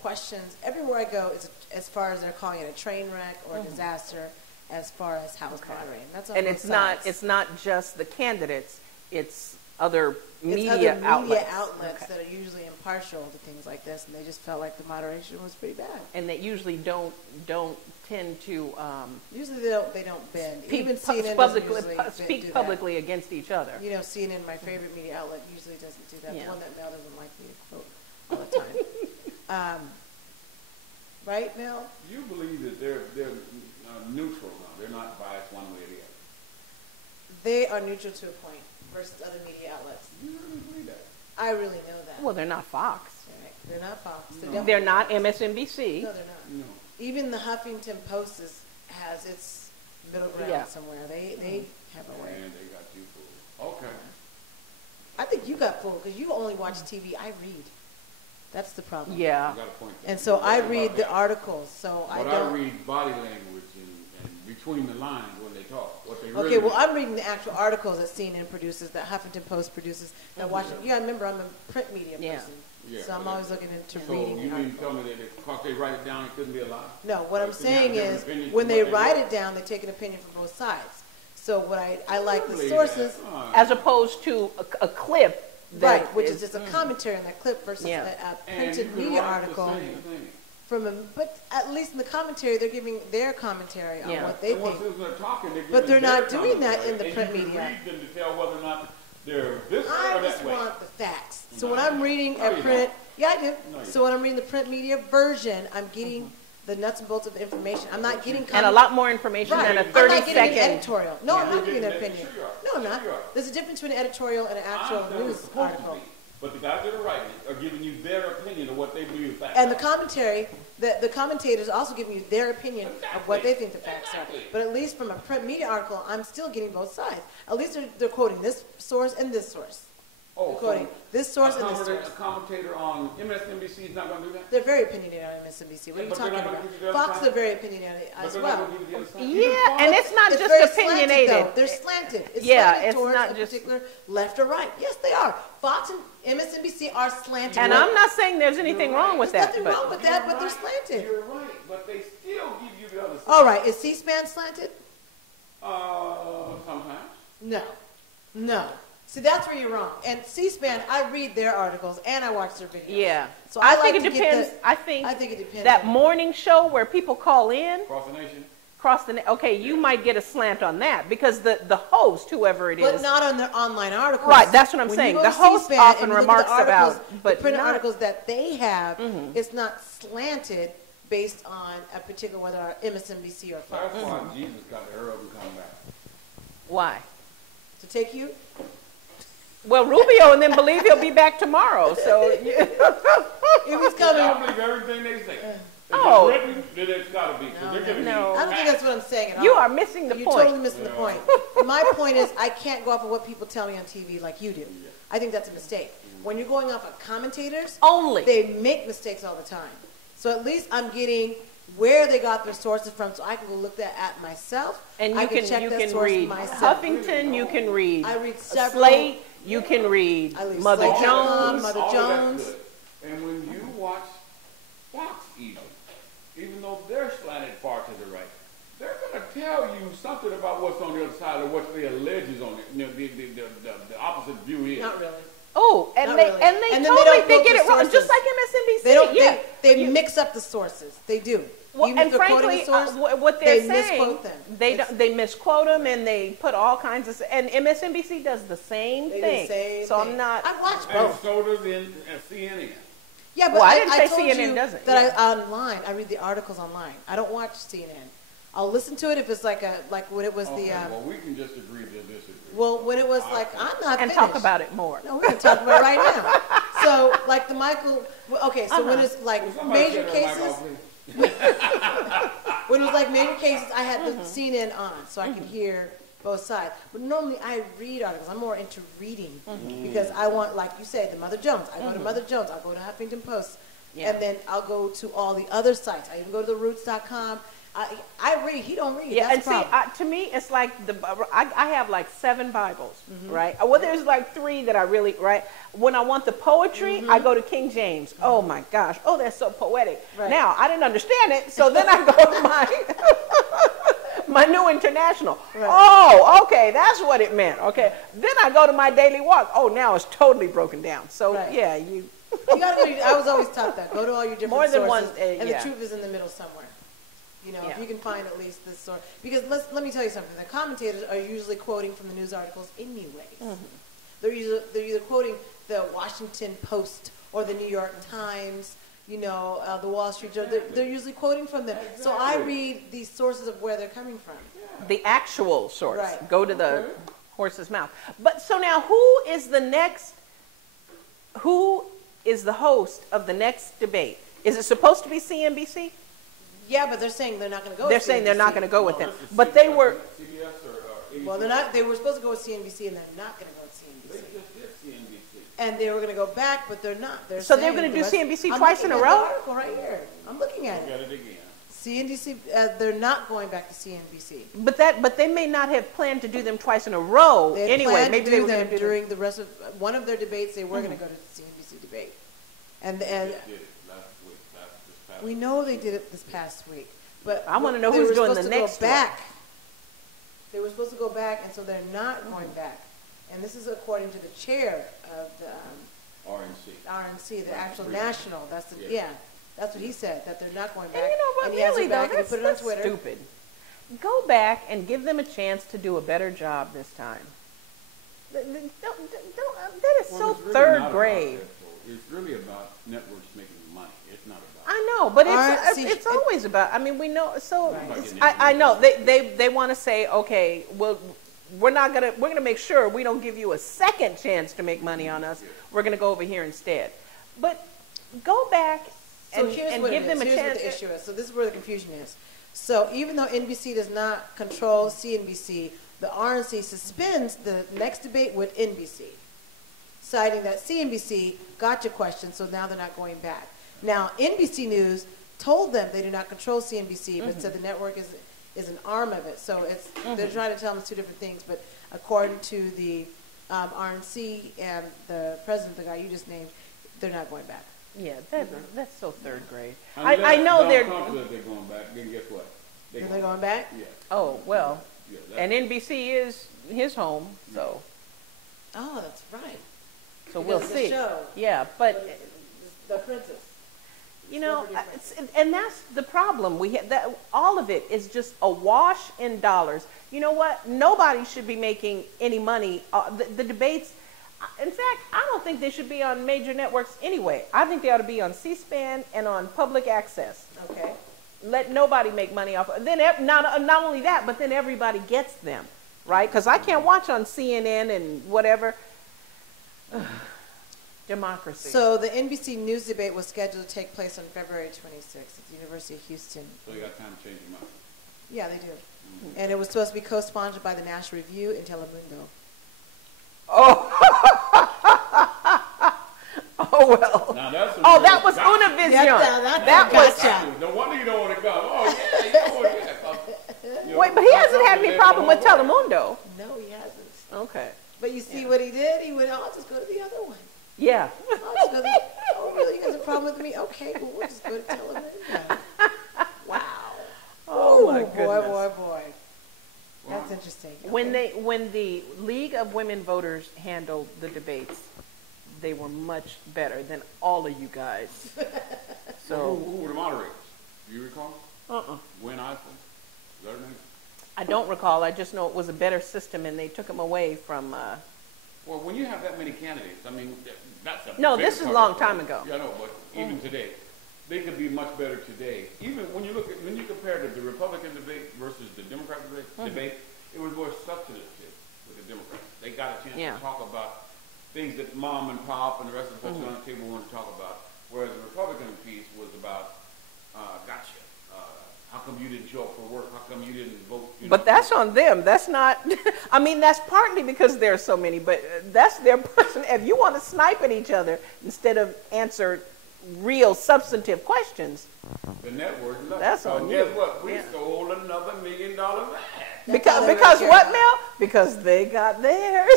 questions, everywhere I go, is as far as they're calling it a train wreck or a disaster, as far as house moderating. That's on And both sides. it's not just the candidates, it's other media It's other media outlets. outlets that are usually impartial to things like this, and they just felt like the moderation was pretty bad. And that usually don't tend to usually they don't bend. Speak, Even CNN doesn't usually speak do publicly against each other. You know, CNN, my favorite media outlet, usually doesn't do that. Yeah. The one that Mel doesn't like me to quote all the time. Right, Mel? You believe that they're neutral now. They're not biased one way or the other. They are neutral to a point versus other media outlets. You really believe that? I really know that. Well, they're not Fox. Right. They're not Fox. No. They're not MSNBC. No, they're not. No. Even the Huffington Post has its middle ground somewhere. They have a way. And they got you fooled. Okay. I think you got fooled because you only watch TV. I read. That's the problem. Yeah. You got a point there. And so I read the articles. So but I read body language and between the lines when they talk. What they really well, I'm reading the actual articles that CNN produces, that Huffington Post produces, that Washington. Yeah, remember I'm a print media person. Yeah. So I'm always looking into so reading. You mean to tell me that because they write it down, it couldn't be a lie? No, what I'm saying is when they write it down, they take an opinion from both sides. So what I like the sources, as opposed to a clip. Right, which is just a commentary on that clip versus a printed media article. But at least in the commentary, they're giving their commentary on what they think. But they're not doing that in the print media. Read them to tell whether or not they're this way or that way. I just want the facts. So when I'm reading a print, I do. So when I'm reading the print media version, I'm getting the nuts and bolts of the information. I'm not getting and a lot more information than a 30-second. I'm not getting an editorial. No, I'm not getting an opinion. No, I'm not. There's a difference between an editorial and an actual news article. But the guys that are writing are giving you their opinion of what they believe the facts and the commentary, the commentators are also giving you their opinion of what they think the facts are. But at least from a print media article, I'm still getting both sides. At least they're quoting this source and this source. Oh, quoting this source and this source. A commentator on MSNBC is not going to do that? They're very opinionated on MSNBC. What are you talking about? Fox are very opinionated as well. Yeah, and it's not just opinionated. Slanted, they're slanted. It's yeah, slanted it's towards not a just particular left or right. Yes, they are. Fox and MSNBC are slanted. And I'm not saying there's anything wrong with that. There's nothing wrong with that, but they're slanted. You're right, but they still give you the other side. All right, is C-SPAN slanted? Sometimes. No. See, that's where you're wrong. And C-SPAN, I read their articles and I watch their videos. Yeah. So I think it depends. I think it depends. That morning show where people call in. Cross the nation. Okay, you might get a slant on that because the host, whoever it is. But not on their online articles. Right, that's what I'm saying. The host often remarks about. But the print articles that they have, it's not slanted based on a particular, whether MSNBC or Fox. That's why Jesus got to hurry up and come back. Why? To take you? Well, Rubio and then believe he'll be back tomorrow. So if he's coming, I believe everything they say. If Oh. it's written, then it's got to be. No. I don't think that's what I'm saying at all. You are missing the You're point. You're totally missing the point. My point is I can't go off of what people tell me on TV like you do. I think that's a mistake. When you're going off of commentators, only they make mistakes all the time. So at least I'm getting where they got their sources from, so I can go look that at myself. And I can check you that can source read myself. Huffington. You can read. I read several. Slate. You can read Mother Jones. Mother Jones. And when you watch Fox, even though they're slanted far to the right, they're going to tell you something about what's on the other side or what they allege is on it. You know, the opposite view is. Not really. Oh, and they then totally they get it wrong, just like MSNBC. They don't. They mix up the sources. They do. Well, Even and if they're frankly, quoting the source, what they're they saying, misquote them. They misquote them and they put all kinds of. And MSNBC does the same They do thing. the same so thing. I'm not. I watch And both. so does CNN. Yeah, but Well, I didn't say told CNN you doesn't. That I online. I read the articles online. I don't watch CNN. I'll listen to it if it's like when it was well, we can just agree to disagree. Well, when it was I'm not and finished. talk about it more. No, we're gonna talk about it right now. So like the Michael. Okay, so when it's like major cases. When it was like major cases, I had the CNN on so I could hear both sides. But normally I read articles. I'm more into reading because I want, like you said, the Mother Jones. I go to Mother Jones. I'll go to Huffington Post. Yeah. And then I'll go to all the other sites. I even go to the roots.com. I read. He don't read. Yeah, That's and see, to me, it's like I have like 7 Bibles, right? Well, there's like 3 that I really, right? When I want the poetry, I go to King James. Oh my gosh. Oh, that's so poetic. Right. Now, I didn't understand it, so then I go to my New International. Right. Oh, okay, that's what it meant. Okay. Then I go to my Daily Walk. Oh, now it's totally broken down. So, yeah, you gotta go. I was always taught that. Go to all your different more than sources, one, and the truth is in the middle somewhere. You know, if you can find at least this source. Because let me tell you something. The commentators are usually quoting from the news articles anyways. They're either quoting the Washington Post or the New York Times, you know, the Wall Street Journal. They're usually quoting from them. So I read these sources of where they're coming from. The actual source. Right. Go to the horse's mouth. But so now who is the host of the next debate? Is it supposed to be CNBC? Yeah, but they're saying they're not going to go. They're saying they're not going to go with them. But they were. CBS or well, they're not. They were supposed to go with CNBC, and they're not going to go with CNBC. They just did CNBC. And they were going to go back, but they're not. So they're going to do CNBC twice in a row? I'm looking at the article right here. I'm looking at it. Look at it again. CNBC. They're not going back to CNBC. But they may not have planned to do them twice in a row. Anyway, maybe they were going to do during the rest of one of their debates. They were going to go to the CNBC debate, and we know they did it this past week. But I want to know who's doing the next one. They were supposed to go back, and so they're not going back. And this is according to the chair of the RNC, the actual national. That's that's what he said, that they're not going back. And you know what? And Really though, that's stupid. Go back and give them a chance to do a better job this time. That is so really third grade. It's really about networks making money. It's not about. I know, but it's always about. I mean, we know. So I know they want to say, okay, well, we're gonna make sure we don't give you a second chance to make money on us. We're gonna go over here instead. But go back and give them a chance. Here's what the issue is. So this is where the confusion is. So even though NBC does not control CNBC, the RNC suspends the next debate with NBC, citing that CNBC got your question, so now they're not going back. Now, NBC News told them they do not control CNBC, but said the network is an arm of it. So they're trying to tell them 2 different things. But according to the RNC and the president, the guy you just named, they're not going back. Yeah, that's so third grade. I know they're confident they're going back. Then guess what? They're going back? Yeah. Oh, well. Yeah, and NBC is his home, so. Oh, that's right. So we'll see. Show, yeah, but. The Princess. You know, and that's the problem. All of it is just a wash in dollars. You know what? Nobody should be making any money. The debates, in fact, I don't think they should be on major networks anyway. I think they ought to be on C-SPAN and on public access. Okay. Let nobody make money off of it. Then not only that, but then everybody gets them, right? Because I can't watch on CNN and whatever. Democracy. So the NBC News debate was scheduled to take place on February 26th at the University of Houston. So you got time to change your mind? Yeah, they do. And it was supposed to be co-sponsored by the National Review and Telemundo. Oh. Oh, well. Now that's that was Univision. That was. No wonder you don't want to go. Oh, yeah, you don't want to go. Wait, but he hasn't had any problem with Telemundo. No, he hasn't. Okay. But you see what he did? He went, I'll just go to the other one. Yeah. Oh, really? You got a problem with me? Okay, well, we'll just go to Telemundo. Wow. Oh, my goodness. Boy. That's interesting. Okay. When the League of Women Voters handled the debates, they were much better than all of you guys. So who were the moderators? Do you recall? Gwen Ifill? Is that her name? I don't recall. I just know it was a better system, and they took them away from. Well, when you have that many candidates, I mean, that's a no. This is a long time ago. Yeah, I know, but even today. they could be much better today. Even when you compare the Republican debate versus the Democrat debate, it was more substantive with the Democrats. They got a chance to talk about things that mom and pop and the rest of the folks on the table wanted to talk about. Whereas the Republican piece was about, gotcha. How come you didn't show up for work? How come you didn't vote? But that's on them. That's not, I mean, that's partly because there are so many, but that's their person. If you want to snipe at each other instead of answer real substantive questions, the network, that's on you. Guess what? We sold another $1 million ad. Because what, Mel? Because they got theirs.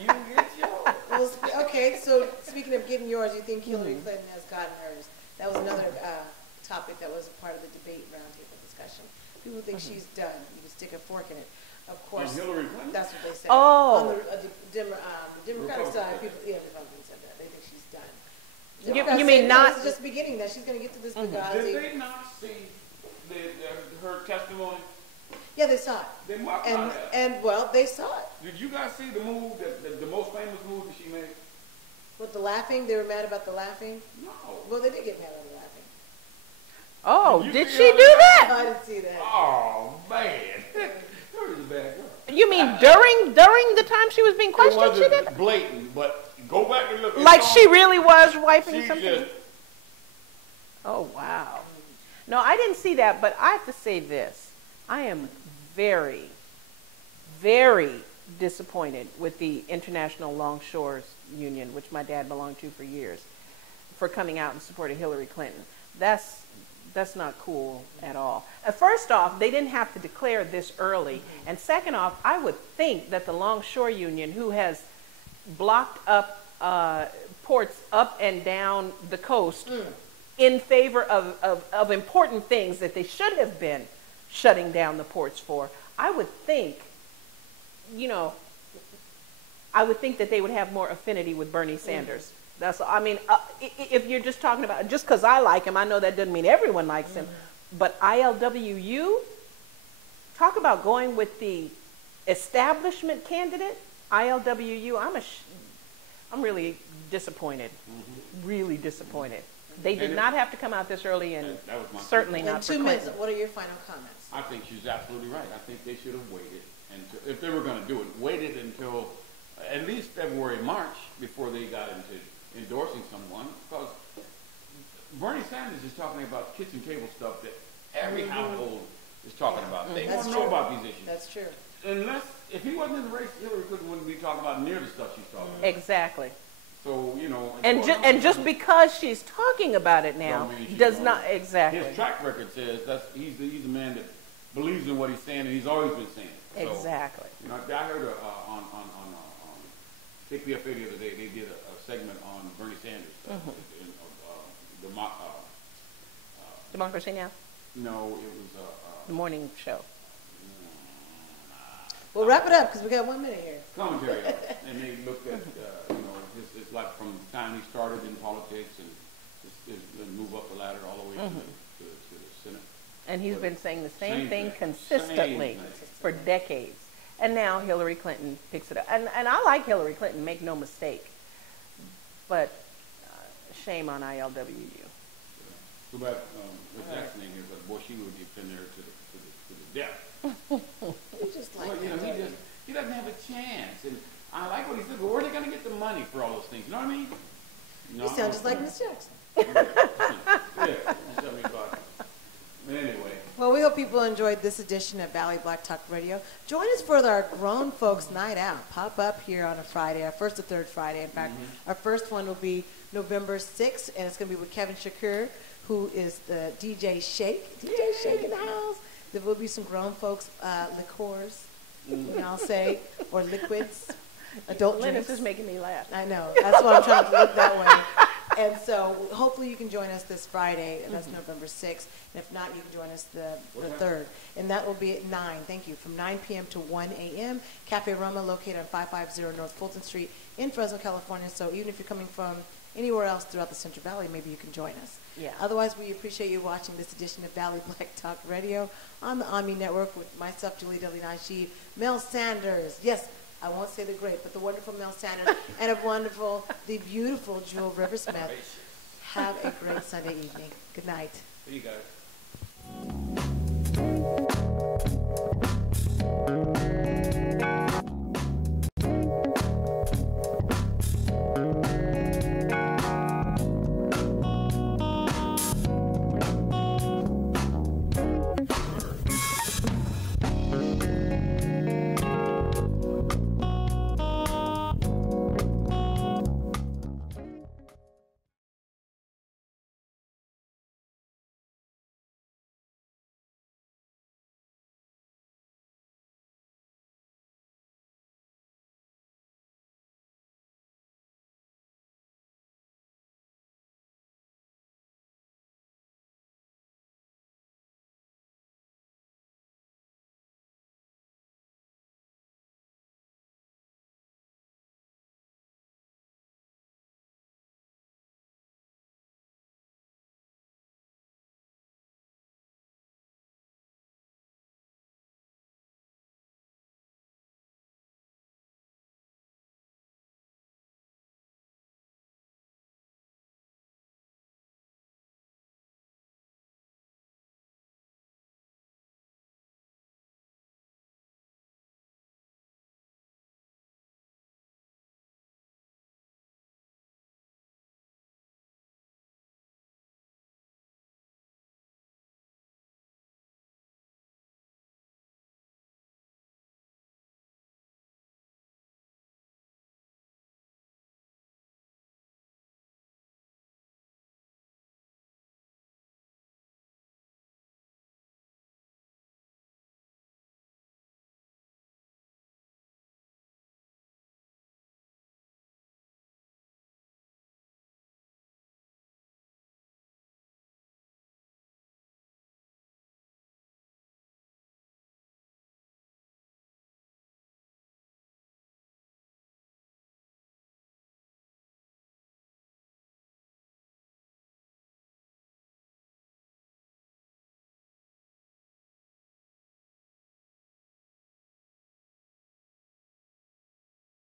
You get yours. Well, okay, so speaking of getting yours, you think Hillary Clinton has gotten hers? That was another topic that was part of the debate roundtable discussion. People think she's done. You can stick a fork in it. Of course, Hillary Clinton? That's what they said. Oh. On the Democratic side, people, Republicans said that. They think she's done. You mean not? It's just beginning that she's going to get to this Bugatti. Did they not see her testimony? Yeah, they saw it. They mocked and well, they saw it. Did you guys see the move, the most famous move that she made? With the laughing, they were mad about the laughing? No. Well, they did get mad about the laughing. Oh, did she do that? I didn't see that. Oh, man. Hillry's a bad girl. You mean during the time she was being questioned, she did? Blatant, but go back and look. Like she really was wiping she something? Just, oh, wow. No, I didn't see that, but I have to say this. I am very, very disappointed with the International Longshores Union, which my dad belonged to for years, for coming out and supporting Hillary Clinton. That's not cool at all. First off, they didn't have to declare this early. And second off, I would think that the Longshore Union, who has blocked up ports up and down the coast in favor of important things that they should have been shutting down the ports for, I would think, I would think that they would have more affinity with Bernie Sanders. That's, I mean, if you're just talking about, just because I like him, I know that doesn't mean everyone likes him, but ILWU, talk about going with the establishment candidate, ILWU, I'm really disappointed, really disappointed. They did not have to come out this early, and certainly not for Clinton. 2 minutes, what are your final comments? I think she's absolutely right. I think they should have waited, if they were going to do it, waited until at least February, March, before they got into endorsing someone, because Bernie Sanders is talking about kitchen table stuff that every household is talking about. They want to know about these issues. That's true. Unless, if he wasn't in the race, Hillary Clinton wouldn't be talking about near the stuff she's talking about. Exactly. So, and just because she's talking about it now does not, exactly. His track record says he's a man that believes in what he's saying, and he's always been saying it. So, exactly. I heard on KPFA the other day, they did a segment on Bernie Sanders stuff. Democracy Now? No, it was the morning show. We'll wrap it up because we got 1 minute here. Commentary, and they looked at his life from the time he started in politics and move up the ladder all the way to the Senate. And he's been saying the same thing consistently for decades. And now Hillary Clinton picks it up. And I like Hillary Clinton, make no mistake. But shame on ILWU. Too bad Jackson ain't here, but boy, she would have been there to the death. He just like he doesn't have a chance. And I like what he said, but where are they going to get the money for all those things? You know what I mean? No, you sound just like Miss Jackson. Anyway. Well, we hope people enjoyed this edition of Valley Black Talk Radio. Join us for our Grown Folks Night Out. Pop up here on a Friday, our first or third Friday. In fact, our first one will be November 6th, and it's going to be with Kevin Shakur, who is the DJ Shake. DJ Shake in the house. There will be some grown folks liqueurs, I'll say, or liquids, adult drinks. This is making me laugh. I know. That's why I'm trying to look that way. And so hopefully you can join us this Friday, and that's November 6th. And if not, you can join us the 3rd. And that will be at 9, thank you, from 9 p.m. to 1 a.m. Cafe Roma, located on 550 North Fulton Street in Fresno, California. So even if you're coming from anywhere else throughout the Central Valley, maybe you can join us. Yeah. Otherwise, we appreciate you watching this edition of Valley Black Talk Radio on the ONME Network with myself, Julie Deli Najee, Mel Sanders. Yes, I won't say the great, but the wonderful Mel Sanders, and a wonderful, the beautiful Jewel Riversmith. Have a great Sunday evening. Good night. See you guys.